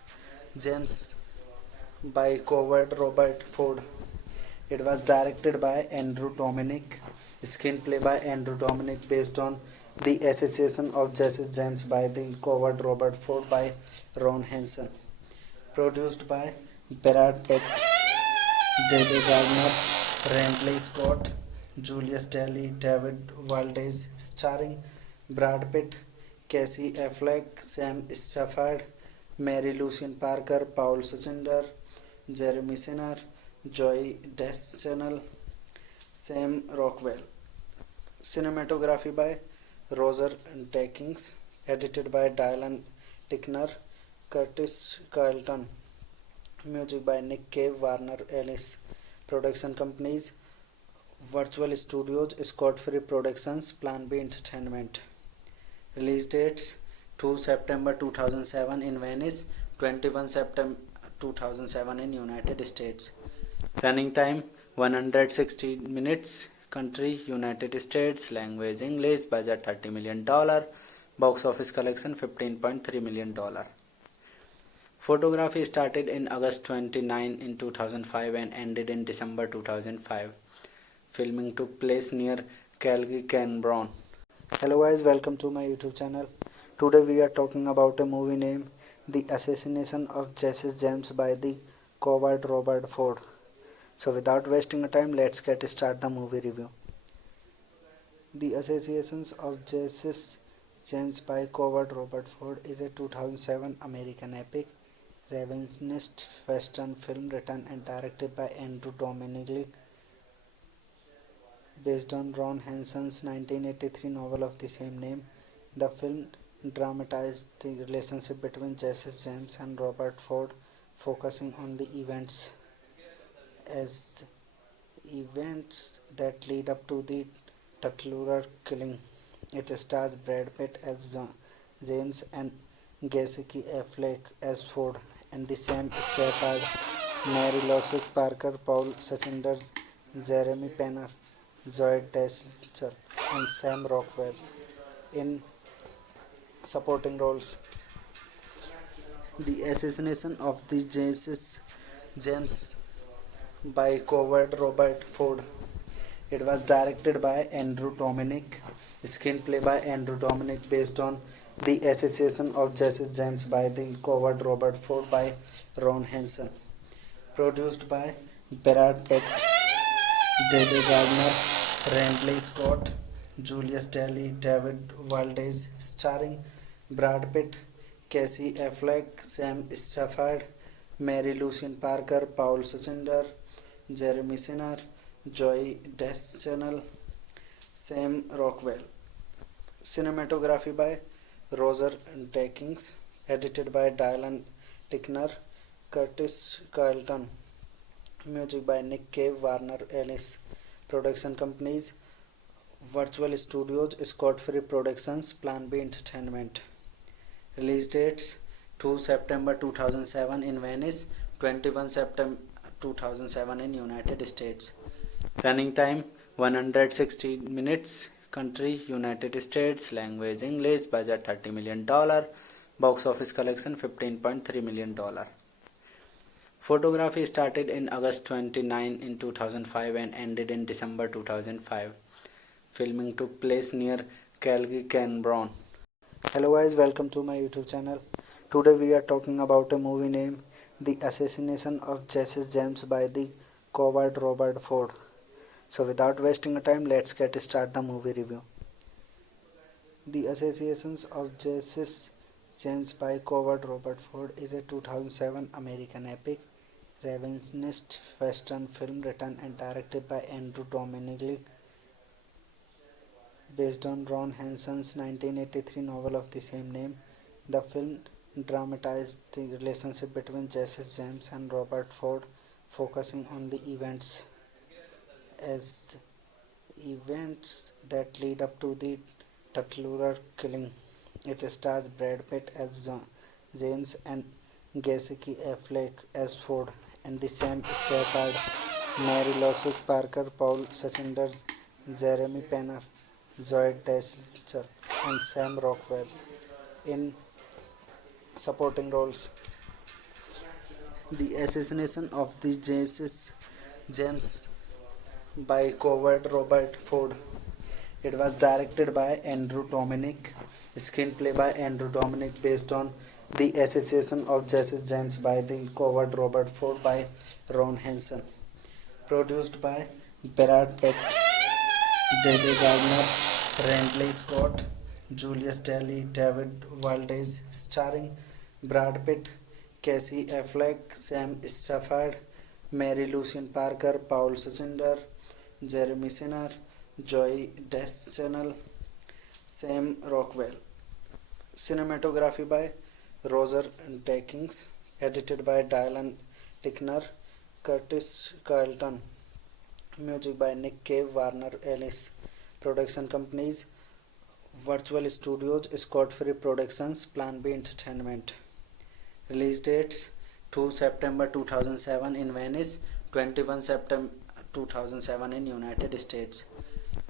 James by coward Robert Ford. It was directed by Andrew Dominic, screenplay by Andrew Dominic, based on The Assassination of Jesse James by the coward Robert Ford by Ron Henson. Produced by Brad Pitt, David Gardner, Ridley Scott, Julius Daly, David Valdez, starring Brad Pitt, Casey Affleck, Sam Stafford, Mary Louise Parker, Paul Suchinder, Jeremy Sinner, Joy Deschanel, Sam Rockwell. Cinematography by Roger Deakins, edited by Dylan Tickner, Curtis Carlton. Music by Nick Cave, Warner Ellis. Production companies: Virtual Studios, Scott Free Productions, Plan B Entertainment. Release dates: 2 September 2007 in Venice, 21 September 2007 in United States. Running time: 160 minutes. Country: United States. Language: English. Budget: $30 million. Box office collection: $15.3 million. Photography started in August 29 in 2005 and ended in December 2005. Filming took place near Calgary, Canberra. Hello guys, welcome to my YouTube channel. Today we are talking about a movie named The Assassination of Jesse James by the coward Robert Ford. So without wasting time, let's get start the movie review. The Assassination of Jesse James by coward Robert Ford is a 2007 American epic revisionist western film written and directed by Andrew Dominic, based on Ron Henson's 1983 novel of the same name. The film dramatized the relationship between Jesse James and Robert Ford, focusing on the events that lead up to the Tuttlura killing. It stars Brad Pitt as James and Jessica Affleck as Ford, and the same starred Mary Louise Parker, Paul Suchinder, Jeremy Renner, Zoe Deschanel, and Sam Rockwell in supporting roles. The Assassination of the Jesse James by coward Robert Ford. It was directed by Andrew Dominic, screenplay by Andrew Dominic, based on The Assassination of Jesse James by the coward Robert Ford by Ron Henson. Produced by Brad Pitt, David Gardner, Ridley Scott, Julius Daly, David Valdez, starring Brad Pitt, Casey Affleck, Sam Stafford, Mary Lucien Parker, Paul Suchinder, Jeremy Sinner, Joy Deschanel, Sam Rockwell. Cinematography by Roger Deakins, edited by Dylan Tickner, Curtis Carlton. Music by Nick Cave, Warner Ellis. Production companies: Virtual Studios, Scott Free Productions, Plan B Entertainment. Release dates: 2 September 2007 in Venice, 21 September 2007 in United States. Running time: 160 minutes. Country: United States. Language: English. Budget: $30 million. Box office collection: $15.3 million. Photography started in August 29 in 2005 and ended in December 2005. Filming took place near Calgary, Canberra. Hello guys, welcome to my YouTube channel. Today we are talking about a movie named The Assassination of Jesse James by the coward Robert Ford. So without wasting time, let's get start the movie review. The Assassination of Jesse James by coward Robert Ford is a 2007 American epic revisionist western film written and directed by Andrew Dominic, based on Ron Henson's 1983 novel of the same name. The film dramatized the relationship between Jesse James and Robert Ford, focusing on the events that lead up to the Tuttlura killing. It stars Brad Pitt as James and Jessica Affleck as Ford, and the Sam Stafford, Mary Lucien Parker, Paul Suchinder, Jeremy Penner, Zoe Deschanel, and Sam Rockwell in supporting roles. The Assassination of the Jesse James by coward Robert Ford. It was directed by Andrew Dominic, screenplay by Andrew Dominic, based on The Assassination of Jesse James by the coward Robert Ford by Ron Henson. Produced by Brad Pitt, David Gardner, Ridley Scott, Julius Daly, David Valdez, starring Brad Pitt, Casey Affleck, Sam Stafford, Mary Lucien Parker, Paul Suchinder, Jeremy Sinner, Joy Deschanel, Sam Rockwell. Cinematography by Roger Deakins, edited by Dylan Tickner, Curtis Carlton. Music by Nick Cave, Warner Ellis. Production companies: Virtual Studios, Scott Free Productions, Plan B Entertainment. Release dates: 2 September 2007 in Venice, 21 September 2007 in United States.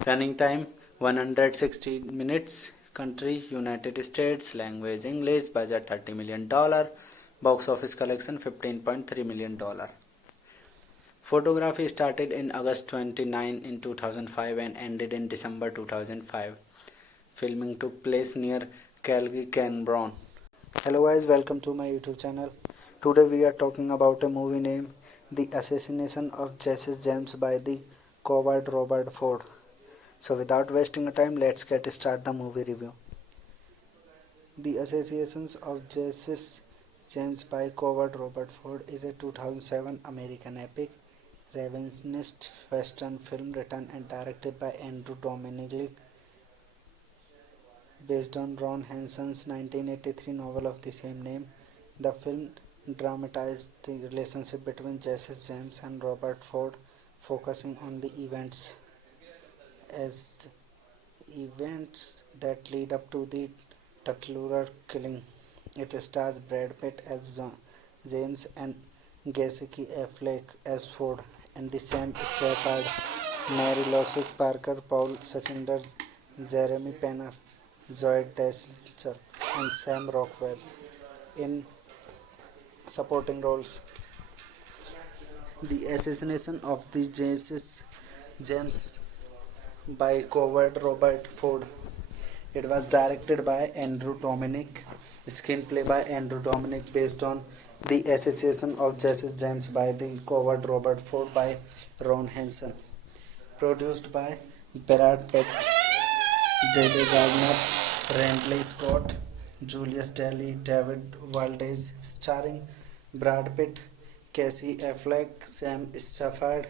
Running time: 160 minutes. Country: United States. Language: English. Budget: $30 million. Box office collection: $15.3 million. Photography started in August 29 in 2005 and ended in December 2005. Filming took place near Calgary, Canberra. Hello guys, welcome to my YouTube channel. Today we are talking about a movie named The Assassination of Jesse James by the coward Robert Ford. So without wasting time, let's get start the movie review. The Assassination of Jesse James by coward Robert Ford is a 2007 American epic revisionist western film written and directed by Andrew Dominic, based on Ron Henson's 1983 novel of the same name. The film dramatized the relationship between Jesse James and Robert Ford, focusing on the events that lead up to the Tuttlura killing. It stars Brad Pitt as James and Jessica Affleck as Ford, and the Sam Stafford, Mary Lucien Parker, Paul Suchinder, Jeremy Penner, Zoe Deschanel, and Sam Rockwell in supporting roles. The Assassination of the Jesse James by coward Robert Ford. It was directed by Andrew Dominic, screenplay by Andrew Dominic, based on The Assassination of Jesse James by the coward Robert Ford by Ron Henson. Produced by Brad Pitt, David Gardner, Ridley Scott, Julius Daly, David Valdez, starring Brad Pitt, Casey Affleck, Sam Stafford,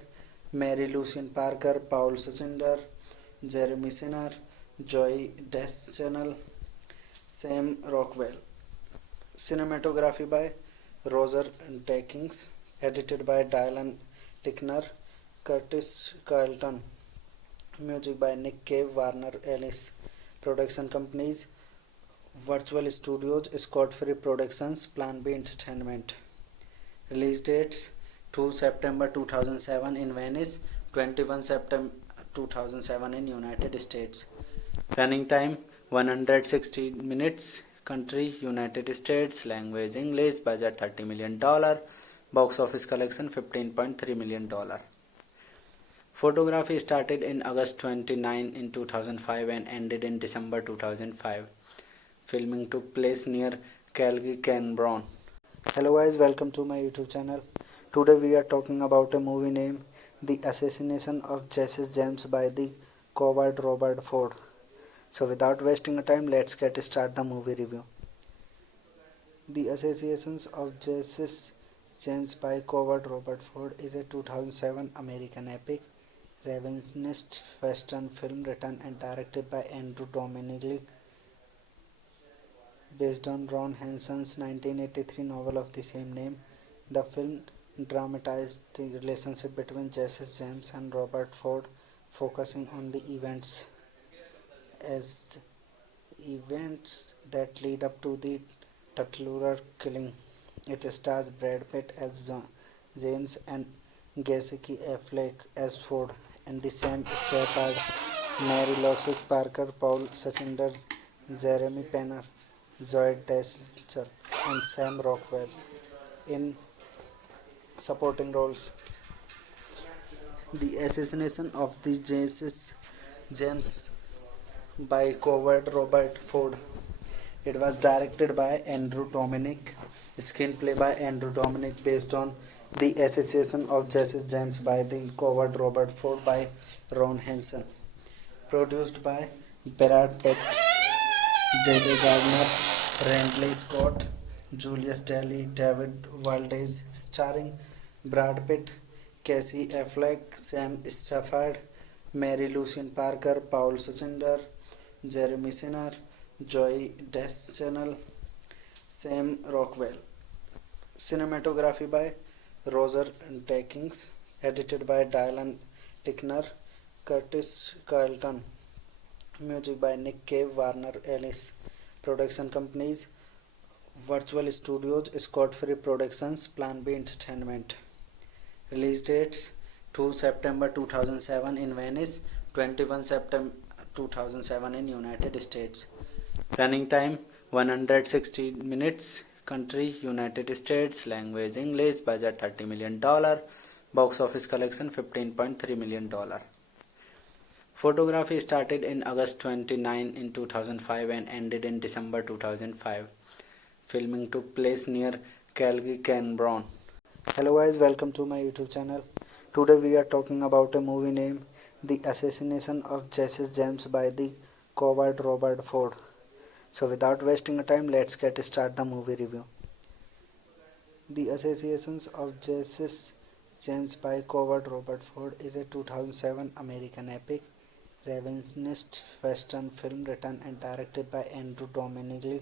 Mary Lucien Parker, Paul Suchinder, Jeremy Sinner, Joy Deschanel, Sam Rockwell. Cinematography by Roger Deakins, edited by Dylan Tickner, Curtis Carlton. Music by Nick Cave, Warner Ellis. Production companies: Virtual Studios, Scott Free Productions, Plan B Entertainment. Release dates: 2 September 2007 in Venice, 21 September 2007 in United States. Running time: 160 minutes. Country: United States. Language: English. Budget: $30 million. Box office collection: $15.3 million. Photography started in August 29 in 2005 and ended in December 2005. Filming took place near Calgary, Canberra. Hello guys, welcome to my YouTube channel. Today we are talking about a movie named The Assassination of Jesse James by the coward Robert Ford. So without wasting time, let's get start the movie review. The Assassination of Jesse James by coward Robert Ford is a 2007 American epic revisionist western film written and directed by Andrew Dominic, based on Ron Henson's 1983 novel of the same name. The film dramatized the relationship between Jesse James and Robert Ford, focusing on the events that lead up to the Tuttlura killing. It stars Brad Pitt as James and Casey Affleck as Ford, and the Sam Stafford, Mary Louise Parker, Paul Suchinder, Jeremy Penner, Zoe Deschanel, and Sam Rockwell in supporting roles. The Assassination of the Jesse James by coward Robert Ford. It was directed by Andrew Dominic, screenplay by Andrew Dominic, based on The Assassination of Jesse James by the coward Robert Ford by Ron Henson. Produced by Brad Pitt, David Gardner, Ridley Scott, Julius Daly, David Valdez, starring Brad Pitt, Casey Affleck, Sam Stafford, Mary Lucien Parker, Paul Suchinder, Jeremy Sinner, Joy Deschanel, Sam Rockwell. Cinematography by Roger Deakins, edited by Dylan Tickner, Curtis Carlton. Music by Nick Cave, Warner Ellis. Production companies: Virtual Studios, Scott Free Productions, Plan B Entertainment. Release dates: 2 September 2007 in Venice, 21 September 2007 in United States. Running time: 160 minutes. Country: United States. Language: English. Budget: $30 million. Box office collection: $15.3 million. Photography started in August 29 in 2005 and ended in December 2005. Filming took place near Calgary, Canberra. Hello guys, welcome to my YouTube channel. Today we are talking about a movie named The Assassination of Jesse James by the coward Robert Ford. So without wasting time, let's get start the movie review. The Assassination of Jesse James by coward Robert Ford is a 2007 American epic revisionist western film written and directed by Andrew Dominic,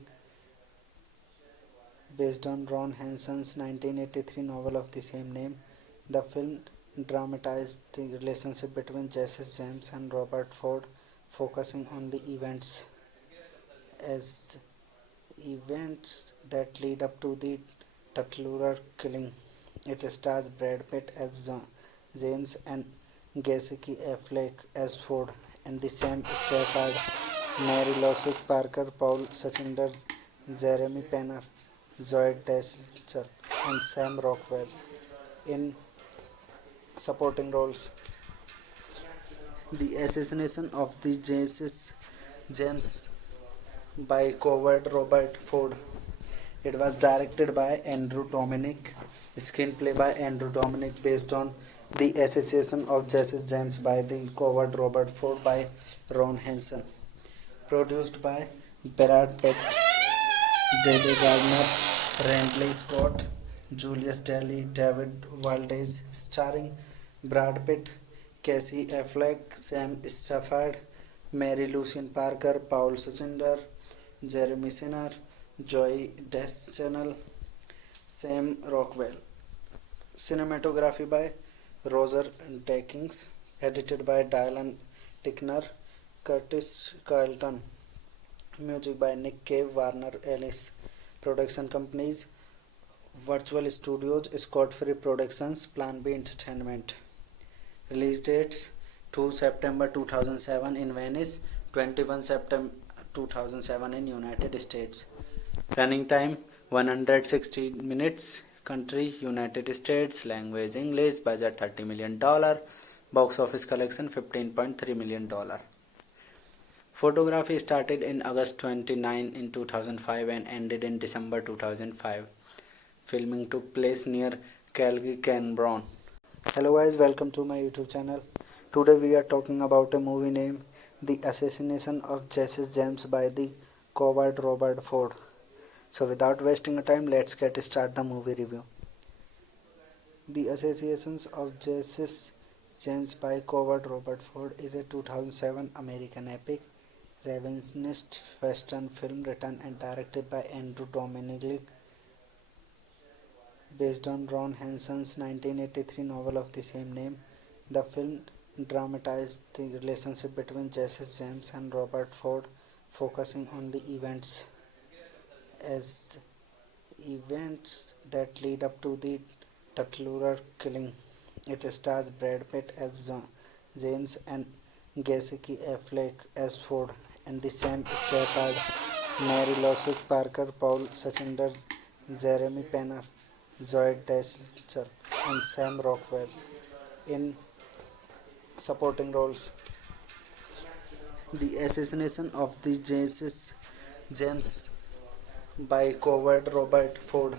based on Ron Henson's 1983 novel of the same name. The film dramatized the relationship between Jesse James and Robert Ford, focusing on the events that lead up to the Tuttlura killing. It stars Brad Pitt as James and Casey Affleck as Ford, and the Sam Stafford, Mary Louise Parker, Paul Suchinder, Jeremy Penner, Zoe Deschanel, and Sam Rockwell in supporting roles. The Assassination of the Jesse James by coward Robert Ford. It was directed by Andrew Dominic, screenplay by Andrew Dominic, based on The Assassination of Jesse James by the coward Robert Ford by Ron Henson. Produced by Brad Pitt, David Gardner, Renly Scott, Julius Daly, David Valdez, starring Brad Pitt, Casey Affleck, Sam Stafford, Mary Lucien Parker, Paul Suchinder, Jeremy Sinner, Joy Deschanel, Sam Rockwell. Cinematography by Roger Deakins, edited by Dylan Tickner, Curtis Carlton. Music by Nick Cave, Warner Ellis. Production companies: Virtual Studios, Scott Free Productions, Plan B Entertainment. Release dates: 2 September 2007 in Venice, 21 September 2007 in United States. Running time: 160 minutes. Country: United States. Language: English. Budget: $30 million. Box office collection: $15.3 million. Photography started in August 29 in 2005 and ended in December 2005. Filming took place near Calgary, Canberra. Hello guys, welcome to my YouTube channel. Today we are talking about a movie named The Assassination of Jesse James by the coward Robert Ford. So without wasting time, let's get start the movie review. The Assassination of Jesse James by coward Robert Ford is a 2007 American epic revisionist western film written and directed by Andrew Dominic, based on Ron Henson's 1983 novel of the same name. The film dramatized the relationship between Jesse James and Robert Ford, focusing on the events that lead up to the Tuttlura killing. It stars Brad Pitt as James and Casey Affleck as Ford, and the Sam Stafford, Mary Lucien Parker, Paul Suchinder, Jeremy Penner, Zoe Deschanel, and Sam Rockwell in supporting roles. The Assassination of the Jesse James by coward Robert Ford.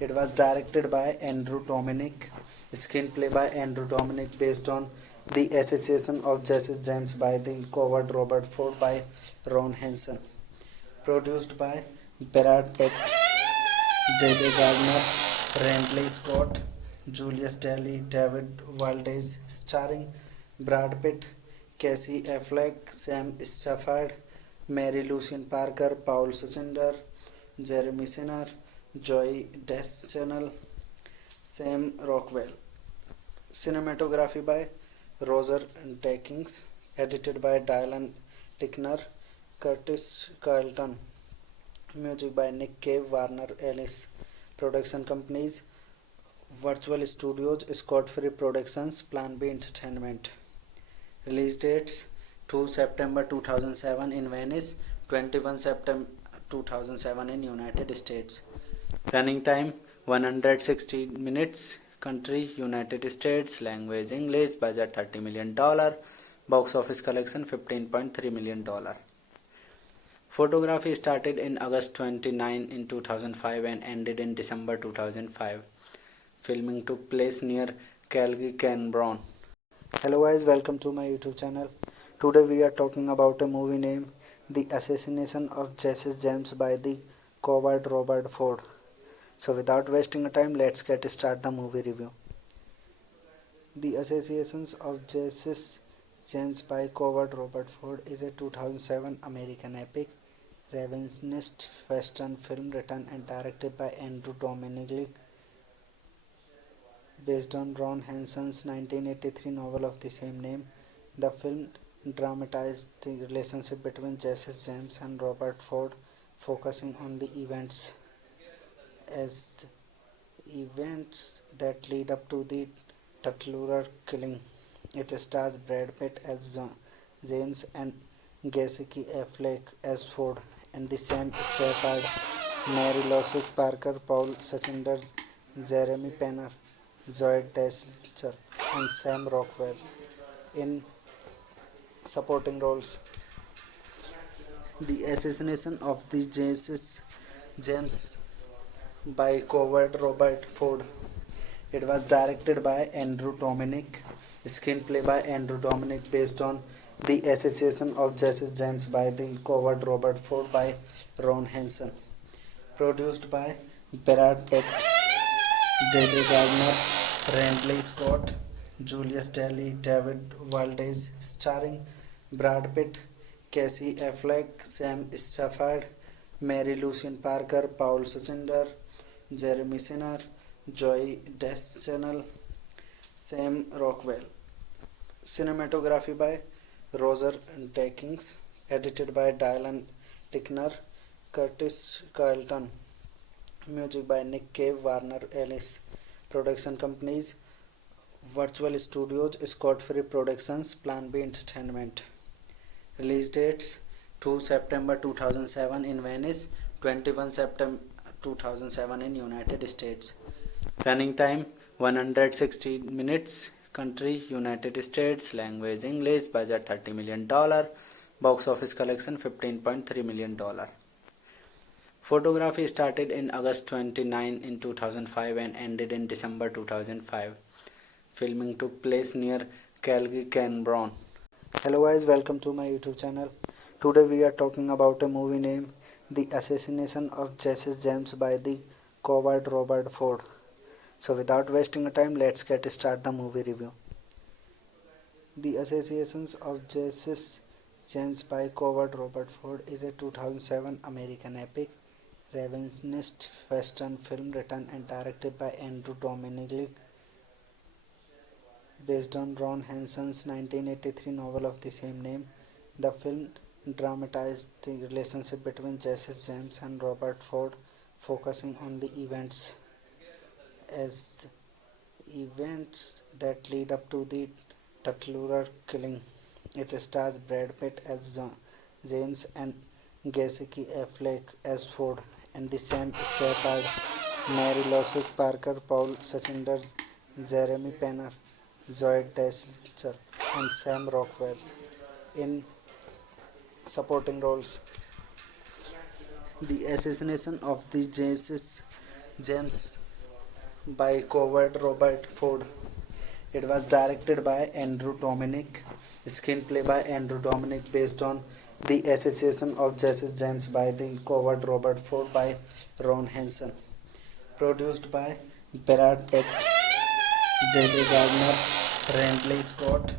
It was directed by Andrew Dominic, screenplay by Andrew Dominic, based on The Assassination of Jesse James by the coward Robert Ford by Ron Henson. Produced by Brad Pitt, David Gardner, Renly Scott, Julius Daly, David Valdez, starring Brad Pitt, Casey Affleck, Sam Stafford, Mary Lucien Parker, Paul Suchinder, Jeremy Sinner, Joy Deschanel, Sam Rockwell. Cinematography by Roger Deakins, edited by Dylan Tickner, Curtis Carlton. Music by Nick Cave, Warner Ellis. Production companies: Virtual Studios, Scott Free Productions, Plan B Entertainment. Release dates: 2 September 2007 in Venice, 21 September 2007 in United States. Running time: 160 minutes. Country: United States. Language: English. Budget: $30 million. Box office collection: $15.3 million. Photography started in August 29 in 2005 and ended in December 2005. Filming took place near Calgary, Canberra. Hello guys, welcome to my YouTube channel. Today we are talking about a movie named The Assassination of Jesse James by the coward Robert Ford. So without wasting time, let's get start the movie review. The Assassination of Jesse James by coward Robert Ford is a 2007 American epic revisionist western film written and directed by Andrew Dominic, based on Ron Henson's 1983 novel of the same name. The film dramatized the relationship between Jesse James and Robert Ford, focusing on the events that lead up to the Tuttlura killing. It stars Brad Pitt as James and Casey Affleck as Ford, and the Sam Stafford, Mary Lucien Parker, Paul Suchinder, Jeremy Penner, Zoe Deschanel, and Sam Rockwell in supporting roles. The Assassination of the Jesse James by coward Robert Ford. It was directed by Andrew Dominic, screenplay by Andrew Dominic, based on The Assassination of Jesse James by the coward Robert Ford by Ron Henson. Produced by Brad Pitt, David Gardner, Ridley Scott, Julius Daly, David Valdez, starring Brad Pitt, Casey Affleck, Sam Stafford, Mary Lucien Parker, Paul Suchinder, Jeremy Sinner, Joy Deschanel, Sam Rockwell. Cinematography by Roger Deakins, edited by Dylan Tickner, Curtis Carlton. Music by Nick Cave, Warner Ellis. Production companies: Virtual Studios, Scott Free Productions, Plan B Entertainment. Release dates: 2 September 2007 in Venice, 21 September 2007 in United States. Running time: 160 minutes. Country: United States. Language: English. Budget: $30 million. Box office collection: $15.3 million. Photography started in August 29 in 2005 and ended in December 2005. Filming took place near Calgary, Canberra. Hello guys, welcome to my YouTube channel. Today we are talking about a movie named The Assassination of Jesse James by the coward Robert Ford. So without wasting time, let's get start the movie review. The Assassination of Jesse James by coward Robert Ford is a 2007 American epic revisionist western film written and directed by Andrew Dominic, based on Ron Henson's 1983 novel of the same name. The film dramatized the relationship between Jesse James and Robert Ford, focusing on the events that lead up to the Tuttlura killing. It stars Brad Pitt as James and Casey Affleck as Ford, and the Sam Stafford, Mary Lucien Parker, Paul Suchinder, Jeremy Penner, Zoe Deschanel, and Sam Rockwell in supporting roles. The Assassination of the Jesse James by coward Robert Ford. It was directed by Andrew Dominic, screenplay by Andrew Dominic, based on The Assassination of Jesse James by the coward Robert Ford by Ron Henson. Produced by Brad Pitt, David Gardner, Ridley Scott,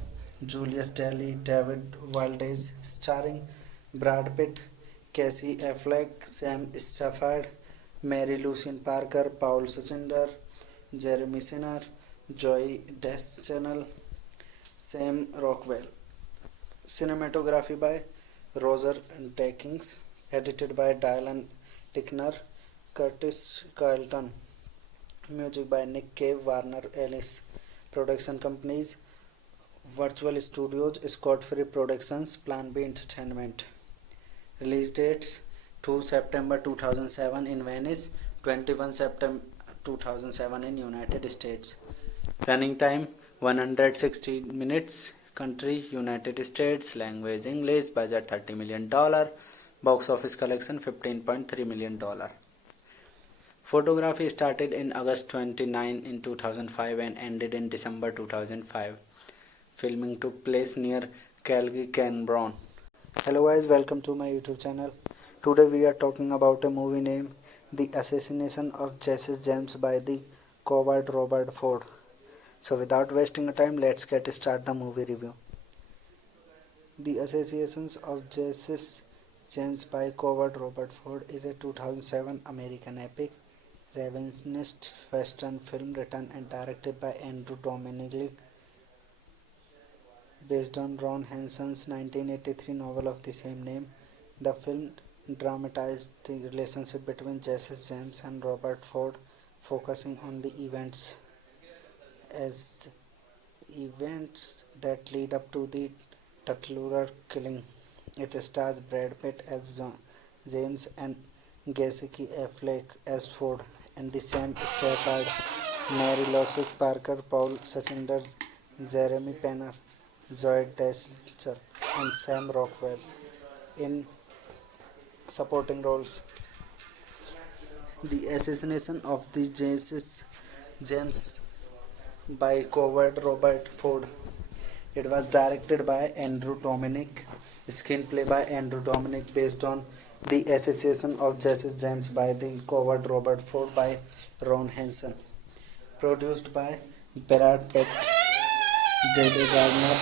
Julius Daly, David Valdez, starring Brad Pitt, Casey Affleck, Sam Stafford, Mary Lucien Parker, Paul Suchinder, Jeremy Sinner, Joy Deschanel, Sam Rockwell. Cinematography by Roger Deakins, edited by Dylan Tickner, Curtis Carlton. Music by Nick Cave, Warner Ellis. Production companies: Virtual Studios, Scott Free Productions, Plan B Entertainment. Release dates: 2 September 2007 in Venice, 21 September 2007 in United States. Running time: 160 minutes. Country: United States. Language: English. Budget: $30 million. Box office collection: $15.3 million. Photography started in August 29 in 2005 and ended in December 2005. Filming took place near Calgary, Canberra. Hello guys, welcome to my YouTube channel. Today we are talking about a movie named The Assassination of Jesse James by the coward Robert Ford. So without wasting time, let's get start the movie review. The Assassination of Jesse James by coward Robert Ford is a 2007 American epic revisionist western film written and directed by Andrew Dominic, based on Ron Henson's 1983 novel of the same name. The film dramatized the relationship between Jesse James and Robert Ford, focusing on the events that lead up to the Tuttlura killing. It stars Brad Pitt as James and Casey Affleck as Ford, and the Sam Stafford, Mary Lucien Parker, Paul Suchinder, Jeremy Penner, Zoe Deschanel, and Sam Rockwell in supporting roles. The Assassination of the Jesse James by coward Robert Ford. It was directed by Andrew Dominic, screenplay by Andrew Dominic, based on The Assassination of Jesse James by the Coward Robert Ford by Ron Hansen. Produced by Brad Pitt, David Gardner,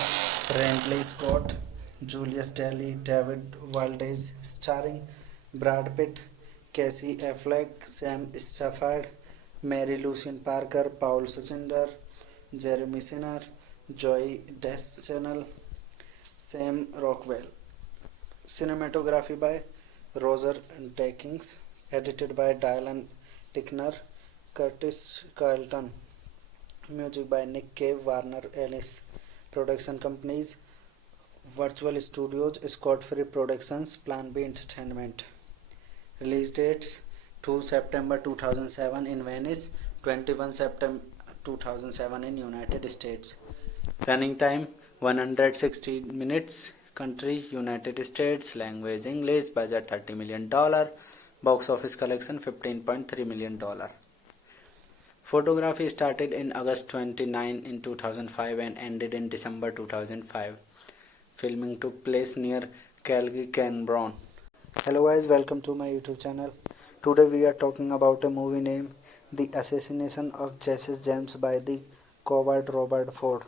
Rentley Scott, Julius Daly, David Valdez, starring Brad Pitt, Casey Affleck, Sam Stafford, Mary Lucien Parker, Paul Suchinder, Jeremy Sinner, Joy Deschanel, Sam Rockwell. Cinematography by Roger Deakins, edited by Dylan Tickner, Curtis Carlton. Music by Nick Cave, Warner Ellis. Production companies: Virtual Studios, Scott Free Productions, Plan B Entertainment. Release dates: 2 September 2007 in Venice, 21 September 2007 in United States. Running time: 160 minutes. Country: United States. Language: English. Budget: $30 million. Box office collection: $15.3 million. Photography started in August 29 in 2005 and ended in December 2005. Filming took place near Calgary, Canberra. Hello guys, welcome to my YouTube channel. Today we are talking about a movie named The Assassination of Jesse James by the Coward Robert Ford.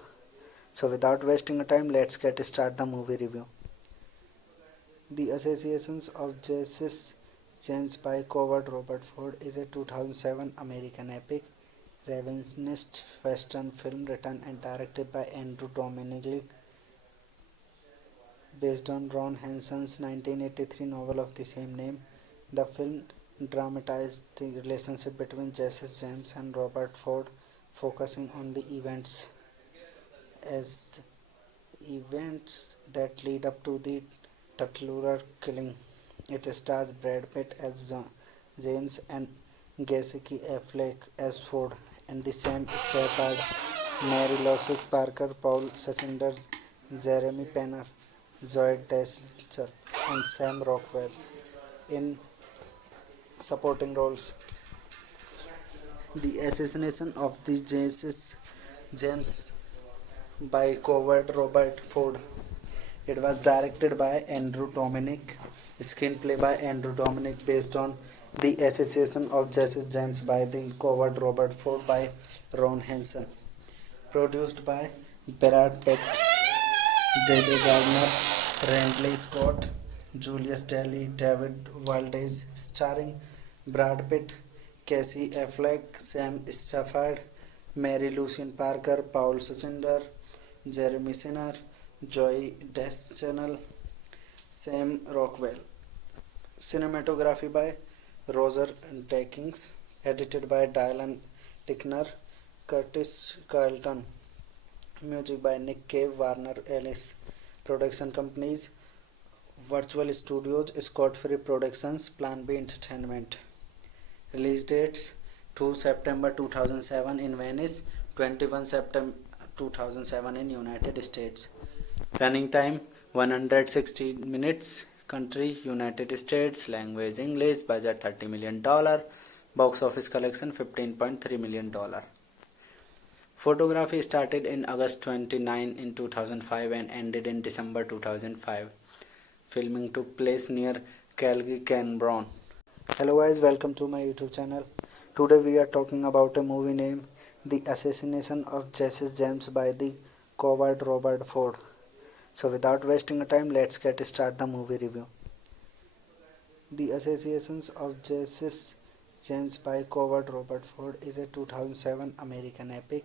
So without wasting time, let's get start the movie review. The Assassination of Jesse James by Coward Robert Ford is a 2007 American epic revisionist western film written and directed by Andrew Dominic, based on Ron Hansen's 1983 novel of the same name. The film dramatized the relationship between Jesse James and Robert Ford, focusing on the events that lead up to the Tuttlura killing. It stars Brad Pitt as James and Casey Affleck as Ford, and the Sam Stafford, Mary Lucien Parker, Paul Suchinder, Jeremy Penner, Zoe Deschanel, and Sam Rockwell in supporting roles. The Assassination of the Jesse James by Coward Robert Ford. It was directed by Andrew Dominic, screenplay by Andrew Dominic, based on The Assassination of Jesse James by the Coward Robert Ford by Ron Hansen. Produced by Brad Pitt, David Gardner, Rentley Scott, Julius Daly, David Valdez, starring Brad Pitt, Casey Affleck, Sam Stafford, Mary Lucien Parker, Paul Suchinder, Jeremy Sinner, Joy Deschanel, Sam Rockwell. Cinematography by Roger Deakins, edited by Dylan Tickner, Curtis Carlton. Music by Nick Cave, Warner Ellis. Production companies: Virtual Studios, Scott Free Productions, Plan B Entertainment. Release dates: 2 September 2007 in Venice, 21 September 2007 in United States. Running time: 160 minutes. Country: United States. Language: English. Budget: $30 million. Box office collection: $15.3 million. Photography started in August 29 in 2005 and ended in December 2005. Filming took place near Calgary, Canberra. Hello guys, welcome to my YouTube channel. Today we are talking about a movie named The Assassination of Jesse James by the Coward Robert Ford. So without wasting time, let's get start the movie review. The Assassination of Jesse James by Coward Robert Ford is a 2007 American epic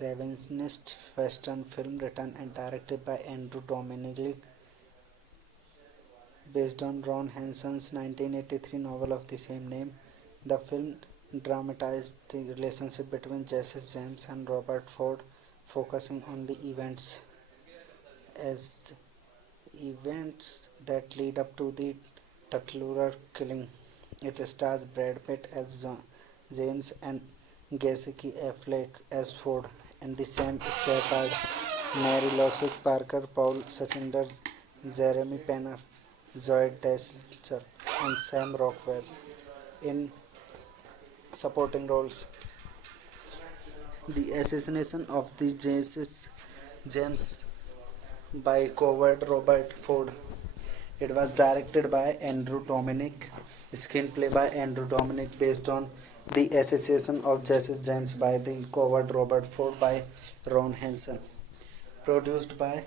revisionist western film written and directed by Andrew Dominic, based on Ron Hansen's 1983 novel of the same name. The film dramatized the relationship between Jesse James and Robert Ford, focusing on the events that lead up to the Tuttlura killing. It stars Brad Pitt as James and Casey Affleck as Ford, and the Sam Stafford, Mary Lucien Parker, Paul Suchinder, Jeremy Penner, Zoe Deschanel, and Sam Rockwell in supporting roles. The Assassination of the Jesse James by Coward Robert Ford. It was directed by Andrew Dominic, screenplay by Andrew Dominic based on The Assassination of Jesse James by the coward Robert Ford by Ron Hansen. Produced by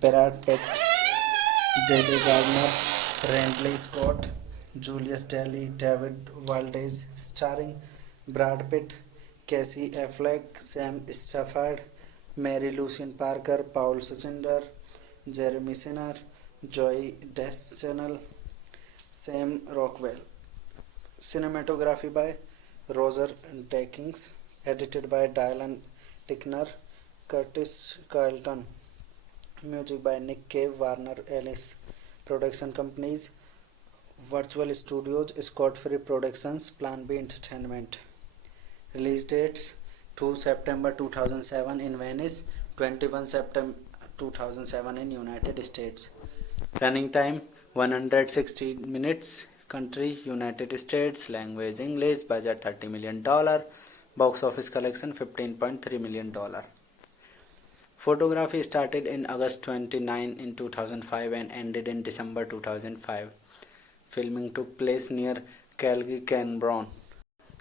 Brad Pitt, David Gardner, Randley Scott, Julius Daly, David Valdez, starring Brad Pitt, Casey Affleck, Sam Stafford, Mary Lucien Parker, Paul Suchinder, Jeremy Sinner, Joy Deschanel, Sam Rockwell. Cinematography by Roger Deakins, edited by Dylan Tickner, Curtis Carlton. Music by Nick Cave, Warner Ellis. Production companies: Virtual Studios, Scott Free Productions, Plan B Entertainment. Release dates: 2 September 2007 in Venice, 21 September 2007 in United States. Running time 160 minutes. Country United States. Language English. Budget $30 million. Box office collection $15.3 million. Photography started in August 29 in 2005 and ended in December 2005. Filming took place near Calgary, Canberra.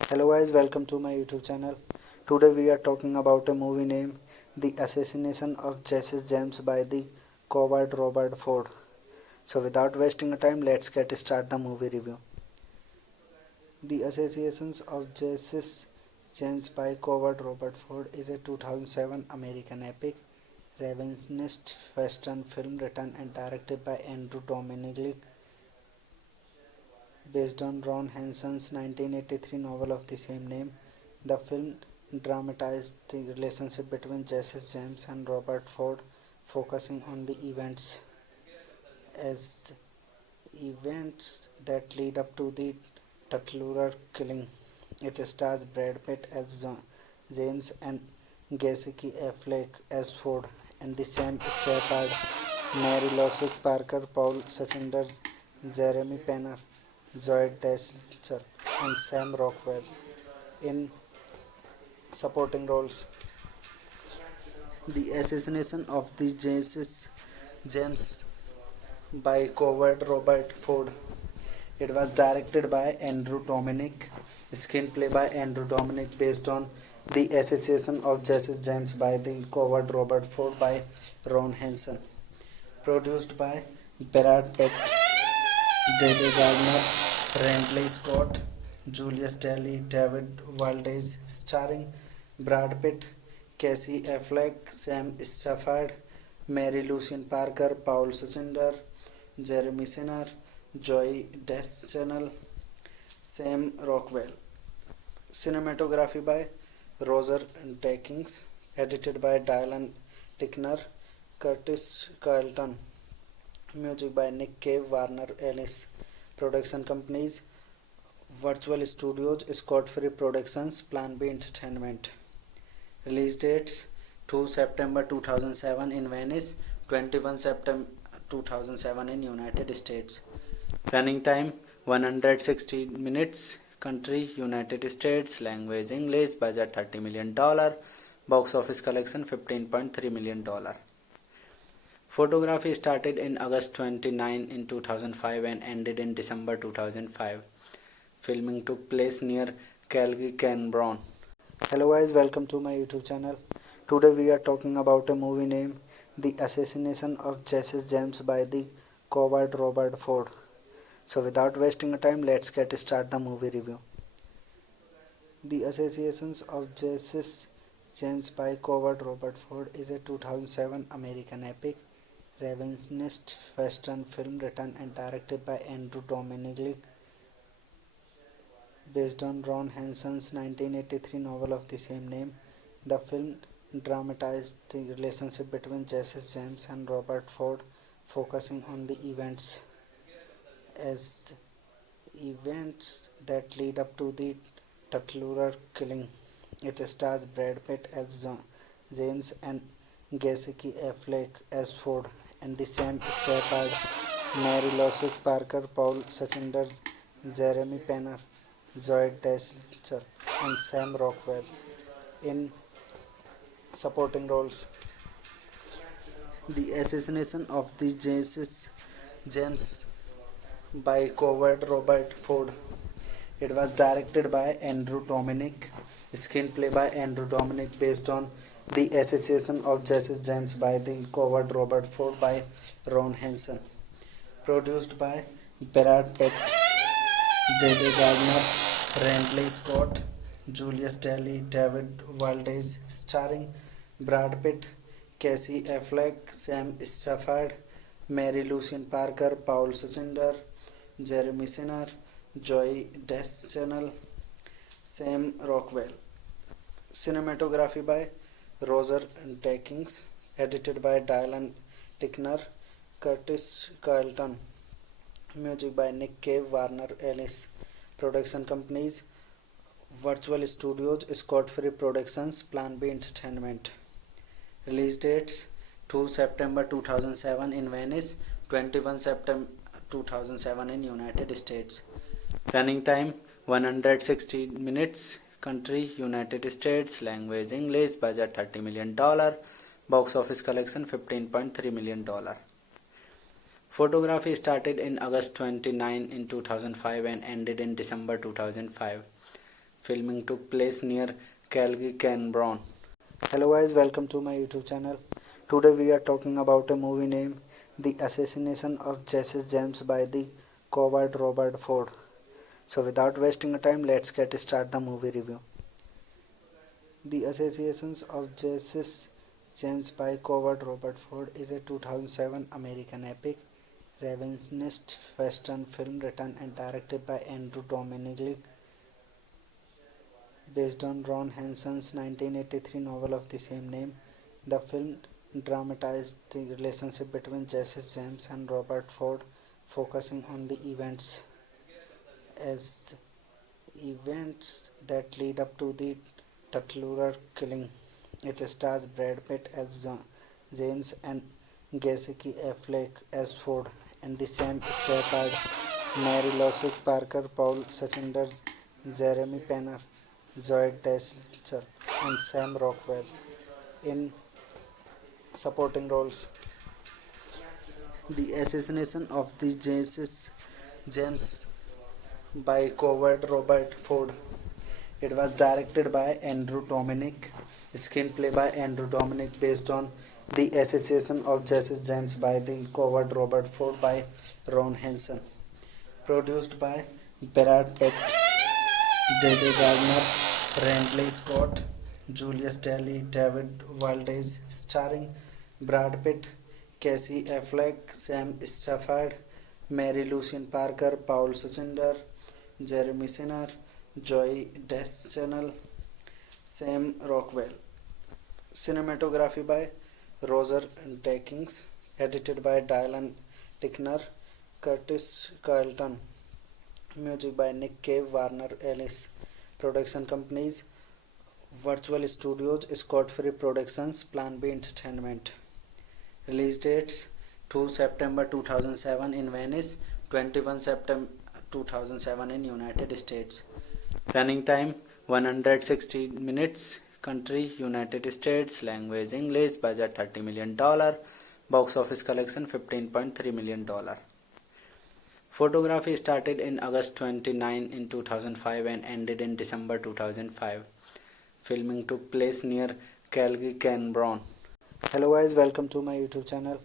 Hello guys, welcome to my YouTube channel. Today we are talking about a movie named The Assassination of Jesse James by the coward Robert Ford. So without wasting time, let's get start the movie review. The Assassination of Jesse James by coward Robert Ford is a 2007 American epic revisionist western film written and directed by Andrew Dominic, based on Ron Hansen's 1983 novel of the same name. The film dramatized the relationship between Jesse James and Robert Ford, focusing on the events that lead up to the Tuttlura killing. It stars Brad Pitt as James and Casey Affleck as Ford, and the Sam Stafford, Mary Louise Parker, Paul Suchinder, Jeremy Penner, Zoe Deschanel, and Sam Rockwell in supporting roles. The Assassination of the Jesse James by coward Robert Ford. It was directed by Andrew Dominic, screenplay by Andrew Dominic based on The Assassination of Jesse James by the coward Robert Ford by Ron Hansen. Produced by Brad Pitt, David Gardner, Randley Scott, Julius Daly, David Valdez, starring Brad Pitt, Casey Affleck, Sam Stafford, Mary Lucien Parker, Paul Suchinder, Jeremy Sinner, Joy Deschanel, Sam Rockwell. Cinematography by Roger Deakins, edited by Dylan Tickner, Curtis Carlton. Music by Nick Cave, Warner Ellis. Production companies: Virtual Studios, Scott Free Productions, Plan B Entertainment. Release dates: 2 September 2007 in Venice, 21 September 2007 in United States. Running time 160 minutes. Country United States. Language English. Budget $30 million. Box office collection $15.3 million. Photography started in August 29 in 2005 and ended in December 2005. Filming took place near Calgary, Canberra. Hello guys, welcome to my YouTube channel. Today we are talking about a movie named The Assassination of Jesse James by the coward Robert Ford. So without wasting time, let's get start the movie review. The Assassination of Jesse James by coward Robert Ford is a 2007 American epic revisionist western film written and directed by Andrew Dominic, based on Ron Hansen's 1983 novel of the same name. The film dramatized the relationship between Jesse James and Robert Ford, focusing on the events that lead up to the Tuttlura killing. It stars Brad Pitt as James and Casey Affleck as Ford, and the Sam Stafford, Mary Louise Parker, Paul Suchinder, Jeremy Penner, Zoe Deschanel, and Sam Rockwell in supporting roles. The Assassination of the Jesse James by Coward Robert Ford. It was directed by Andrew Dominic, screenplay by Andrew Dominic based on The Assassination of Jesse James by the Coward Robert Ford by Ron Hansen. Produced by Brad Pitt, David Gardner, Randley Scott, Julius Daly, David Valdez, starring Brad Pitt, Casey Affleck, Sam Stafford, Mary Lucien Parker, Paul Suchinder, Jeremy Sinner, Joy Deschanel, Sam Rockwell. Cinematography by Roger Deakins, edited by Dylan Tickner, Curtis Carlton. Music by Nick Cave, Warner Ellis. Production companies: Virtual Studios, Scott Free Productions, Plan B Entertainment. Release dates: 2 September 2007 in Venice, 21 September 2007 in United States. Running time 160 minutes. Country United States. Language English. Budget $30 million. Box office collection $15.3 million. Photography started in August 29 in 2005 and ended in December 2005. Filming took place near Calgary, Canberra. Hello guys, welcome to my YouTube channel. Today we are talking about a movie named The Assassination of Jesse James by the Coward Robert Ford. So without wasting time, let's get start the movie review. The Assassination of Jesse James by Coward Robert Ford is a 2007 American epic revisionist western film written and directed by Andrew Dominic, based on Ron Hansen's 1983 novel of the same name. The film dramatized the relationship between Jesse James and Robert Ford, focusing on the events that lead up to the Tuttlura killing. It stars Brad Pitt as James and Casey Affleck as Ford, and the Sam Stafford, Mary Lucien Parker, Paul Suchinder, Jeremy Penner, Zoe Deschanel, and Sam Rockwell in supporting roles. The Assassination of the Jesse James by Coward Robert Ford. It was directed by Andrew Dominic, screenplay by Andrew Dominic based on The Assassination of Jesse James by the Coward Robert Ford by Ron Hansen. Produced by Brad Pitt, David Gardner, Randley Scott, Julius Daly, David Valdez, starring Brad Pitt, Casey Affleck, Sam Stafford, Mary Lucien Parker, Paul Suchinder, Jeremy Sinner, Joy Deschanel, Sam Rockwell. Cinematography by Roger Deakins, edited by Dylan Tickner, Curtis Carlton. Music by Nick Cave, Warner Ellis. Production companies: Virtual Studios, Scott Free Productions, Plan B Entertainment. Release dates: 2 September 2007 in Venice, 21 September 2007 in United States. Running time 160 minutes. Country United States. Language English. Budget $30 million. Box office collection $15.3 million. Photography started in August 29 in 2005 and ended in December 2005. Filming took place near Calgary, Canberra. Hello guys, welcome to my YouTube channel.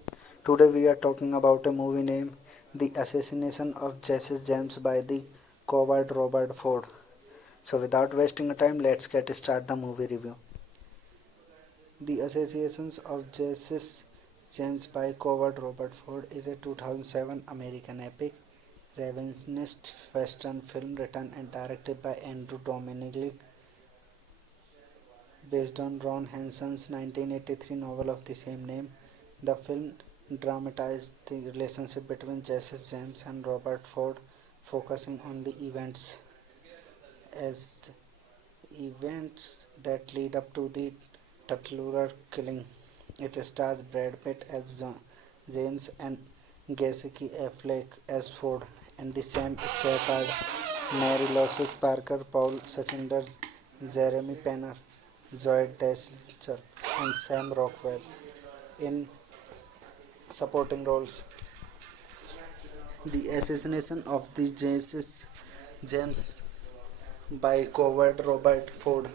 Today we are talking about a movie named The Assassination of Jesse James by the Coward Robert Ford. So without wasting time, let's get start the movie review. The Assassination of Jesse James by Coward Robert Ford is a 2007 American epic revisionist western film written and directed by Andrew Dominic, based on Ron Hansen's 1983 novel of the same name. The film dramatized the relationship between Jesse James and Robert Ford, focusing on the events that lead up to the Tuttlura killing. It stars Brad Pitt as James and Casey Affleck as Ford, and the Sam Stafford, Mary Lucien Parker, Paul Suchinder, Jeremy Penner, Zoe Deschanel, and Sam Rockwell in supporting roles. The assassination of the James by coward Robert Ford.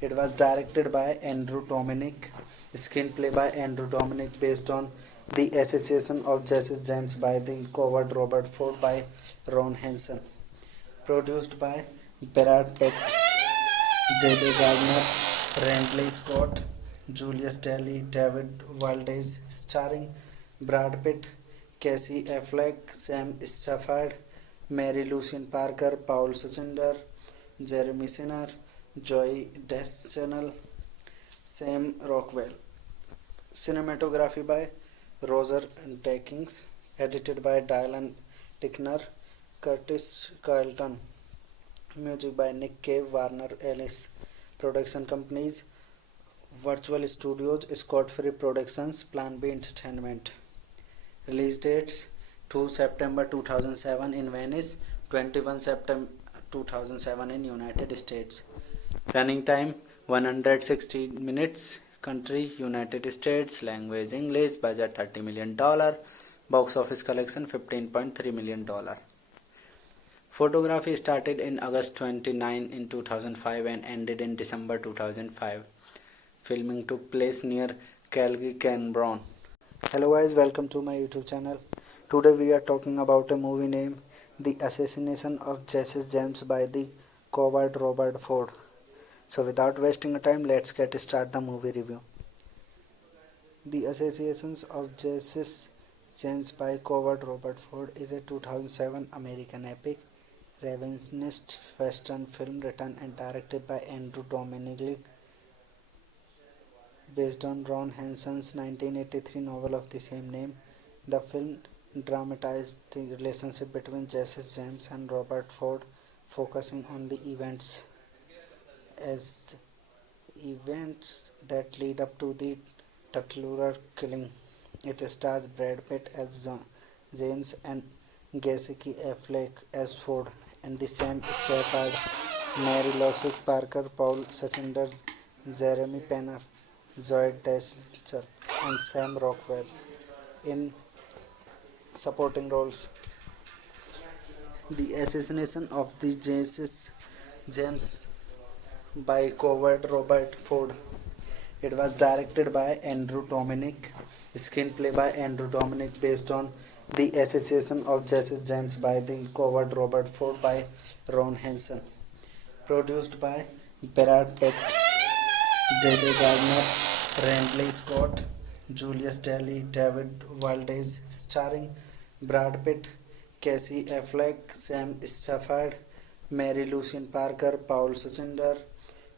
It was directed by Andrew Dominic, screenplay by Andrew Dominic based on the assassination of Jesse James by the coward Robert Ford by Ron Hansen. Produced by Brad Pitt, David Gardner, Randley Scott, Julius Daly, David Valdez, starring Brad Pitt, Casey Affleck, Sam Stafford, Mary Lucien Parker, Paul Suchinder, Jeremy Sinner, Joy Deschanel, Sam Rockwell. Cinematography by Roger Deakins, edited by Dylan Tickner, Curtis Carlton. Music by Nick Cave, Warner Ellis. Production companies: Virtual Studios, Scott Free Productions, Plan B Entertainment. Release dates: 2 September 2007 in Venice, 21 September 2007 in United States. Running time: 160 minutes. Country: United States. Language: English. Budget: $30 million. Box office collection: $15.3 million. Photography started in August 29 in 2005 and ended in December 2005. Filming took place near Calgary, Canberra. Hello guys, welcome to my YouTube channel. Today we are talking about a movie named The Assassination of Jesse James by the coward Robert Ford. So without wasting time, let's get start the movie review. The Assassination of Jesse James by coward Robert Ford is a 2007 American epic revisionist western film written and directed by Andrew Dominic, based on Ron Hansen's 1983 novel of the same name. The film dramatized the relationship between Jesse James and Robert Ford, focusing on the events that lead up to the Tutlurer killing. It stars Brad Pitt as James and Casey Affleck as Ford, and the Sam Stafford, Mary Lucien Parker, Paul Suchinder, Jeremy Penner, Zoe Deschanel, and Sam Rockwell in supporting roles. The assassination of the James by coward Robert Ford. It was directed by Andrew Dominic, screenplay by Andrew Dominic based on the assassination of Jesse James by the coward Robert Ford by Ron Hansen. Produced by Brad Pitt, David Gardner, Randley Scott, Julius Daly, David Valdez, starring Brad Pitt, Casey Affleck, Sam Stafford, Mary Lucien Parker, Paul Suchinder,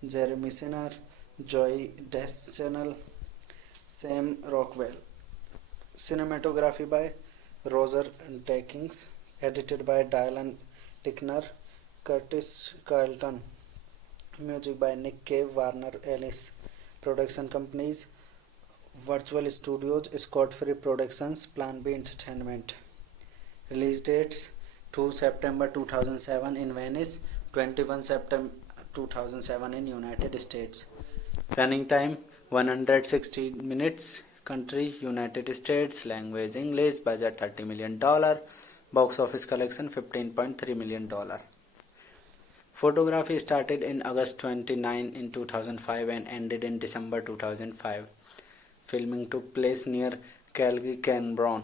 Jeremy Sinner, Joy Deschanel, Sam Rockwell. Cinematography by Roger Deakins, edited by Dylan Tickner, Curtis Carlton. Music by Nick Cave, Warner Ellis. Production companies: Virtual Studios, Scott Free Productions, Plan B Entertainment. Release dates: 2 September 2007 in Venice, 21 September 2007 in United States. Running time: 160 minutes. Country: United States. Language: English. Budget: $30 million. Box office collection: $15.3 million. Photography started in August 29 in 2005 and ended in December 2005. Filming took place near Calgary, Canberra.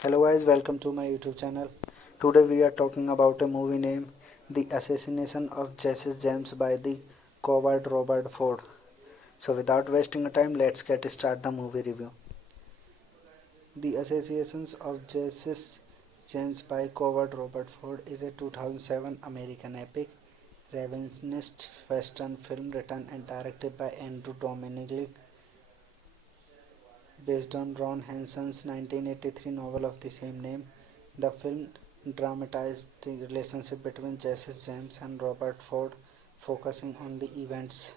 Hello guys, welcome to my YouTube channel. Today we are talking about a movie named The Assassination of Jesse James by the coward Robert Ford. So without wasting time, let's get start the movie review. The Assassination of Jesse James by coward Robert Ford is a 2007 American epic revisionist western film written and directed by Andrew Dominic, based on Ron Hansen's 1983 novel of the same name. The film dramatized the relationship between Jesse James and Robert Ford, focusing on the events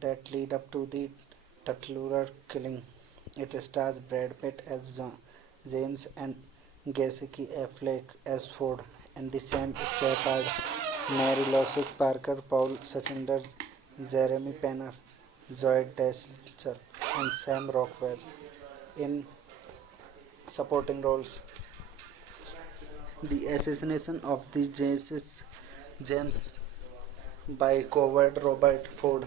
that lead up to the Tutlurer killing. It stars Brad Pitt as James and Casey Affleck as Ford, and the Sam Stafford, Mary Lucien Parker, Paul Suchinder, Jeremy Penner, Zoe Deschanel, and Sam Rockwell in Supporting roles: The Assassination of the Jesse James by coward Robert Ford.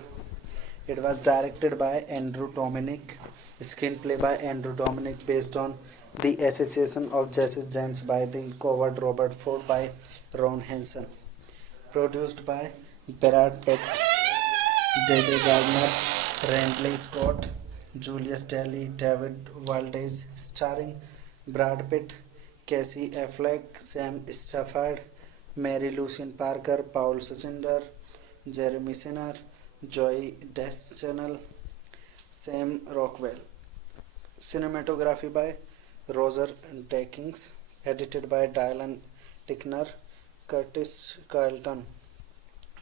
It was directed by Andrew Dominic, screenplay by Andrew Dominic based on The Assassination of Jesse James by the coward Robert Ford by Ron Hansen. Produced by Brad Pitt, David Gardner, Randley Scott, Julius Daly, David Valdez, starring Brad Pitt, Casey Affleck, Sam Stafford, Mary Lucien Parker, Paul Suchinder, Jeremy Sinner, Joy Deschanel, Sam Rockwell. Cinematography by Roger Deakins, edited by Dylan Tickner, Curtis Carlton.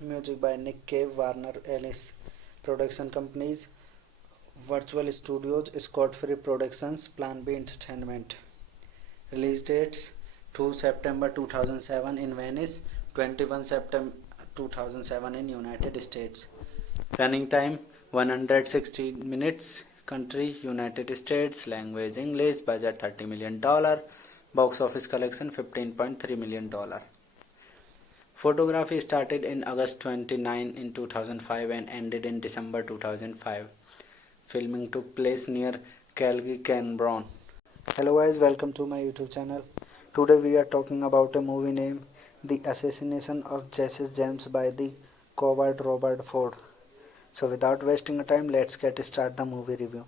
Music by Nick Cave, Warner Ellis. Production companies: Virtual Studios, Scott Free Productions, Plan B Entertainment. Release dates: 2 September 2007 in Venice, 21 September 2007 in United States. Running time: 160 minutes. Country: United States. Language: English. Budget: $30 million. Box office collection: $15.3 million. Photography started in August 29 in 2005 and ended in December 2005. Filming took place near Calgary, Canberra. Hello guys, welcome to my YouTube channel. Today we are talking about a movie named The Assassination of Jesse James by the coward Robert Ford. So without wasting time, let's get start the movie review.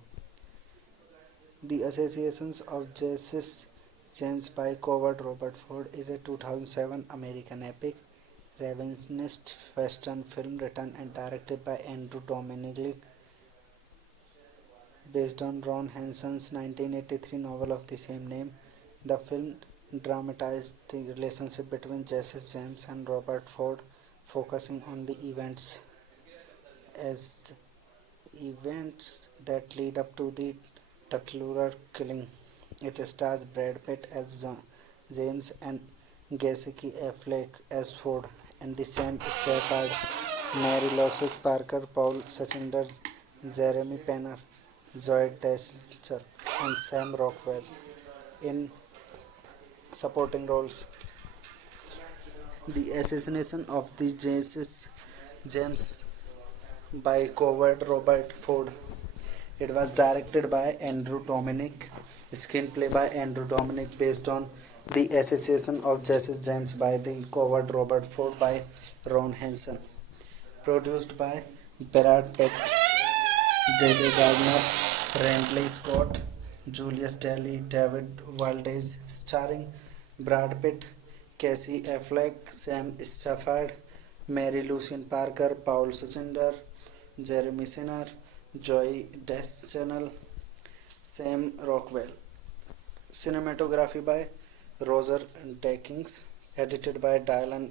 The Assassination of Jesse James by coward Robert Ford is a 2007 American epic revisionist western film written and directed by Andrew Dominic, based on Ron Hansen's 1983 novel of the same name. The film dramatized the relationship between Jesse James and Robert Ford, focusing on the events that lead up to the Tuttlura killing. It stars Brad Pitt as James and Casey Affleck as Ford, and the Sam Stafford, Mary Lucien Parker, Paul Suchinder, Jeremy Penner, Zoe Deschanel, and Sam Rockwell in supporting roles. The Assassination of the Jesse James by coward Robert Ford. It was directed by Andrew Dominic, screenplay by Andrew Dominic based on The Assassination of Jesse James by the coward Robert Ford by Ron Hansen. Produced by Brad Pitt, David Gardner, Randley Scott, Julius Daly, David Valdez, starring Brad Pitt, Casey Affleck, Sam Stafford, Mary Lucien Parker, Paul Suchinder, Jeremy Sinner, Joy Deschanel, Sam Rockwell. Cinematography by Roger Deakins, edited by Dylan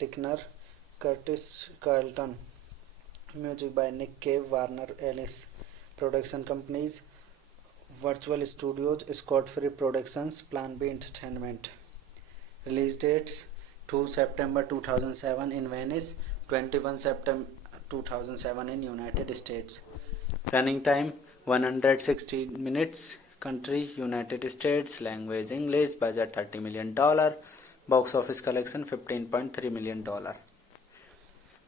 Tickner, Curtis Carlton. Music by Nick Cave, Warner Ellis. Production companies: Virtual Studios, Scott Free Productions, Plan B Entertainment. Release dates: 2 September 2007 in Venice, 21 September 2007 in United States. Running time: 160 minutes. Country: United States. Language: English. Budget: $30 million. Box office collection: $15.3 million.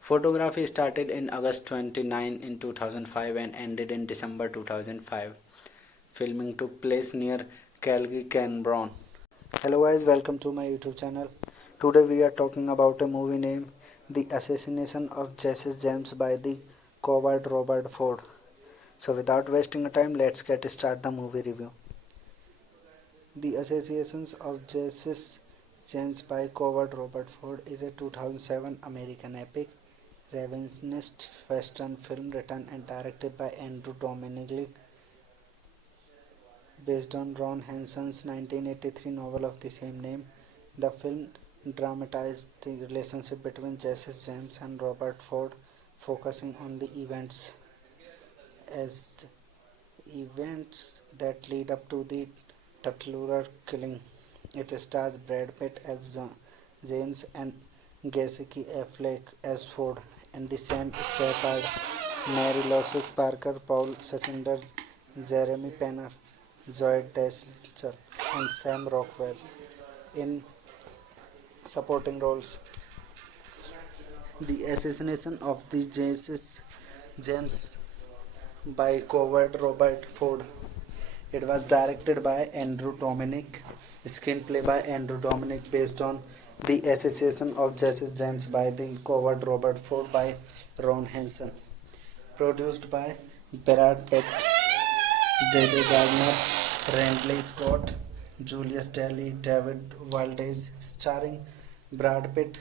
Photography started in August 29 in 2005 and ended in December 2005. Filming took place near Calgary, Canberra. Hello guys, welcome to my YouTube channel. Today we are talking about a movie named The Assassination of Jesse James by the coward Robert Ford. So without wasting time, let's get start the movie review. The Assassination of Jesse James by coward Robert Ford is a 2007 American epic revisionist western film written and directed by Andrew Dominic, based on Ron Hansen's 1983 novel of the same name. The film dramatized the relationship between Jesse James and Robert Ford, focusing on the events that lead up to the Tuttlura killing. It stars Brad Pitt as James and Casey Affleck as Ford, and the Sam Stafford, Mary Lucien Parker, Paul Suchinder, Jeremy Penner, Zoe Deschanel, and Sam Rockwell in supporting roles. The assassination of the James by coward Robert Ford. It was directed by Andrew Dominic, screenplay by Andrew Dominic based on The Assassination of Jesse James by the coward Robert Ford by Ron Hansen. Produced by Brad Pitt, David Gardner, Randley Scott, Julius Daly, David Valdez, starring Brad Pitt,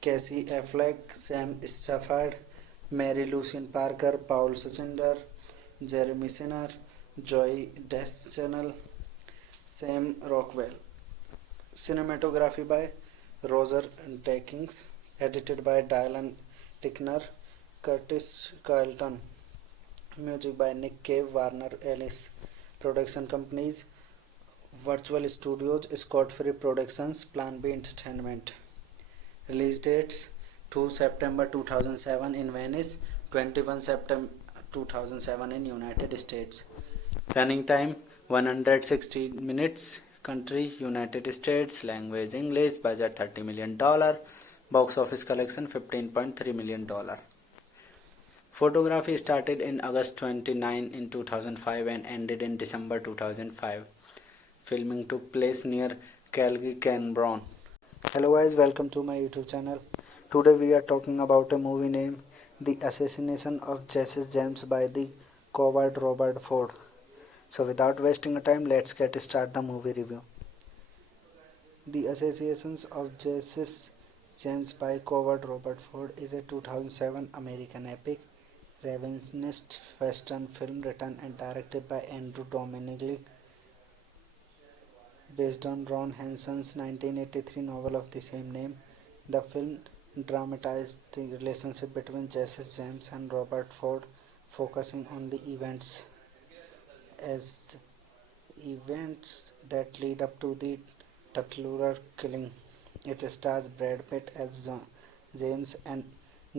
Casey Affleck, Sam Stafford, Mary Lucien Parker, Paul Suchinder, Jeremy Sinner, Joy Deschanel, Sam Rockwell. Cinematography by Roger Deakins, edited by Dylan Tickner, Curtis Carlton. Music by Nick Cave, Warner Ellis. Production companies: Virtual Studios, Scott Free Productions, Plan B Entertainment. Release dates: 2 September 2007 in Venice, 21 September 2007 in United States. Running time: 160 minutes. Country: United States. Language: English. Budget: $30 million. Box office collection: $15.3 million. Photography started in August 29 in 2005 and ended in December 2005. Filming took place near Calgary, Canberra. Hello guys, welcome to my YouTube channel. Today we are talking about a movie named The Assassination of Jesse James by the coward Robert Ford. So without wasting time, let's get start the movie review. The Assassination of Jesse James by coward Robert Ford is a 2007 American epic revisionist western film written and directed by Andrew Dominic, based on Ron Hansen's 1983 novel of the same name. The film dramatized the relationship between Jesse James and Robert Ford, focusing on the events that lead up to the Tuttlura killing. It stars Brad Pitt as James and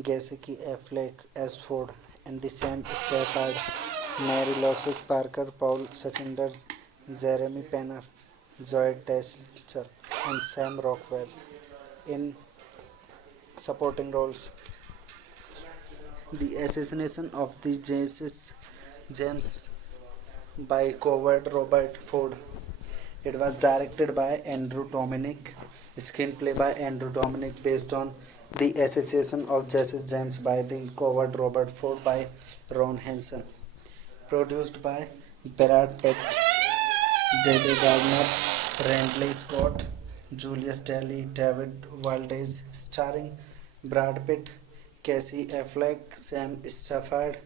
Casey Affleck as Ford, and the Sam Stafford, Mary Lucien Parker, Paul Suchinder, Jeremy Penner, Zoe Deschanel, and Sam Rockwell in supporting roles. The Assassination of the James by coward Robert Ford. It was directed by Andrew Dominic, screenplay by Andrew Dominic based on The Assassination of Jesse James by the coward Robert Ford by Ron Hansen. Produced by Brad Pitt, David Gardner, Randley Scott, Julius Daly, David Valdez, starring Brad Pitt, Casey Affleck, Sam Stafford,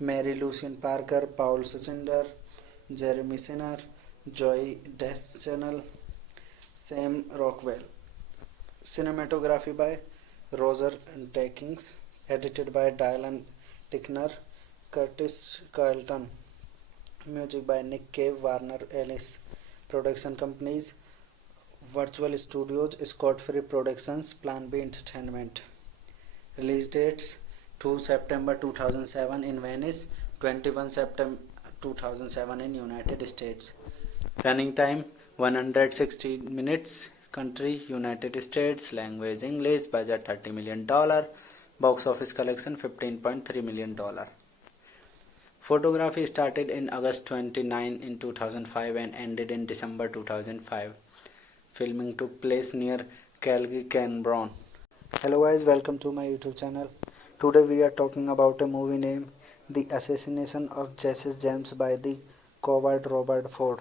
Mary Lucien Parker, Paul Suchinder, Jeremy Sinner, Joy Deschanel, Sam Rockwell. Cinematography by Roger Deakins, edited by Dylan Tickner, Curtis Carlton. Music by Nick Cave, Warner Ellis. Production companies: Virtual Studios, Scott Free Productions, Plan B Entertainment. Release dates: 2 September 2007 in Venice, 21 September 2007 in United States. Running time: 160 minutes. Country: United States. Language: English. Budget: $30 million. Box office collection: $15.3 million. Photography started in August 29 in 2005 and ended in December 2005. Filming took place near Calgary, Canberra. Hello guys, welcome to my YouTube channel. Today we are talking about a movie named The Assassination of Jesse James by the coward Robert Ford.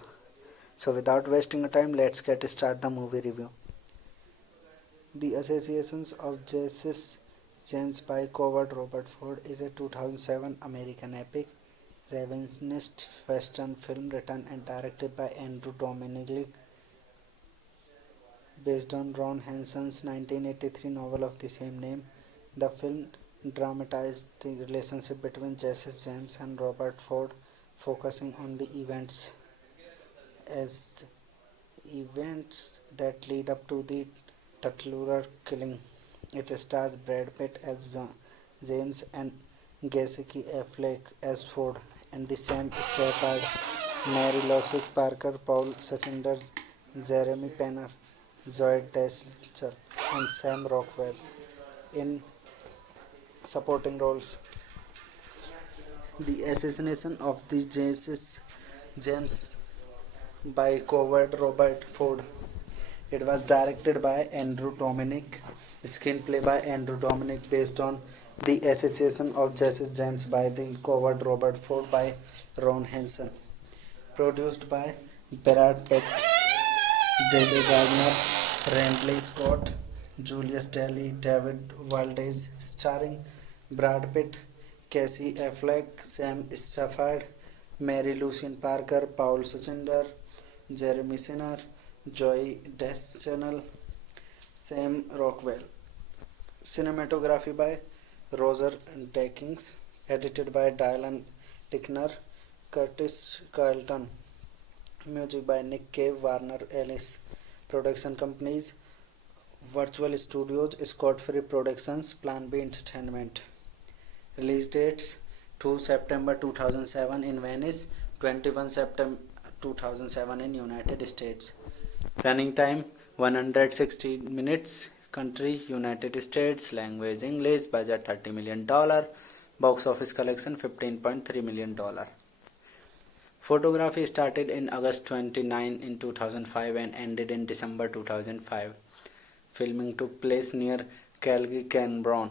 So without wasting time, let's get start the movie review. The Assassination of Jesse James by coward Robert Ford is a 2007 American epic revisionist western film written and directed by Andrew Dominic, based on Ron Hansen's 1983 novel of the same name. The film dramatized the relationship between Jesse James and Robert Ford, focusing on the events that lead up to the Tuttlura killing. It stars Brad Pitt as James and Casey Affleck as Ford, and the Sam Stafford, Mary Lucien Parker, Paul Suchinder, Jeremy Penner, Zoe Deschanel, and Sam Rockwell in supporting roles. The assassination of the James by coward Robert Ford. It was directed by Andrew Dominic, screenplay by Andrew Dominic based on The Assassination of Jesse James by the coward Robert Ford by Ron Henson. Produced by Brad Pitt, David Gardner, Randley Scott, Julius Daly, David Valdez, starring Brad Pitt, Casey Affleck, Sam Stafford, Mary Lucien Parker, Paul Suchinder, Jeremy Sinner, Joy Deschanel, Sam Rockwell. Cinematography by Roger Deakins, edited by Dylan Tickner, Curtis Carlton. Music by Nick Cave, Warner Ellis. Production companies: Virtual Studios, Scott Free Productions, Plan B Entertainment. Release dates: 2 September 2007 in Venice, 21 September 2007 in United States. Running time 160 minutes. Country United States. Language English. Budget $30 million. Box office collection $15.3 million. Photography started in August 29 in 2005 and ended in December 2005. Filming took place near Calgary, Canberra.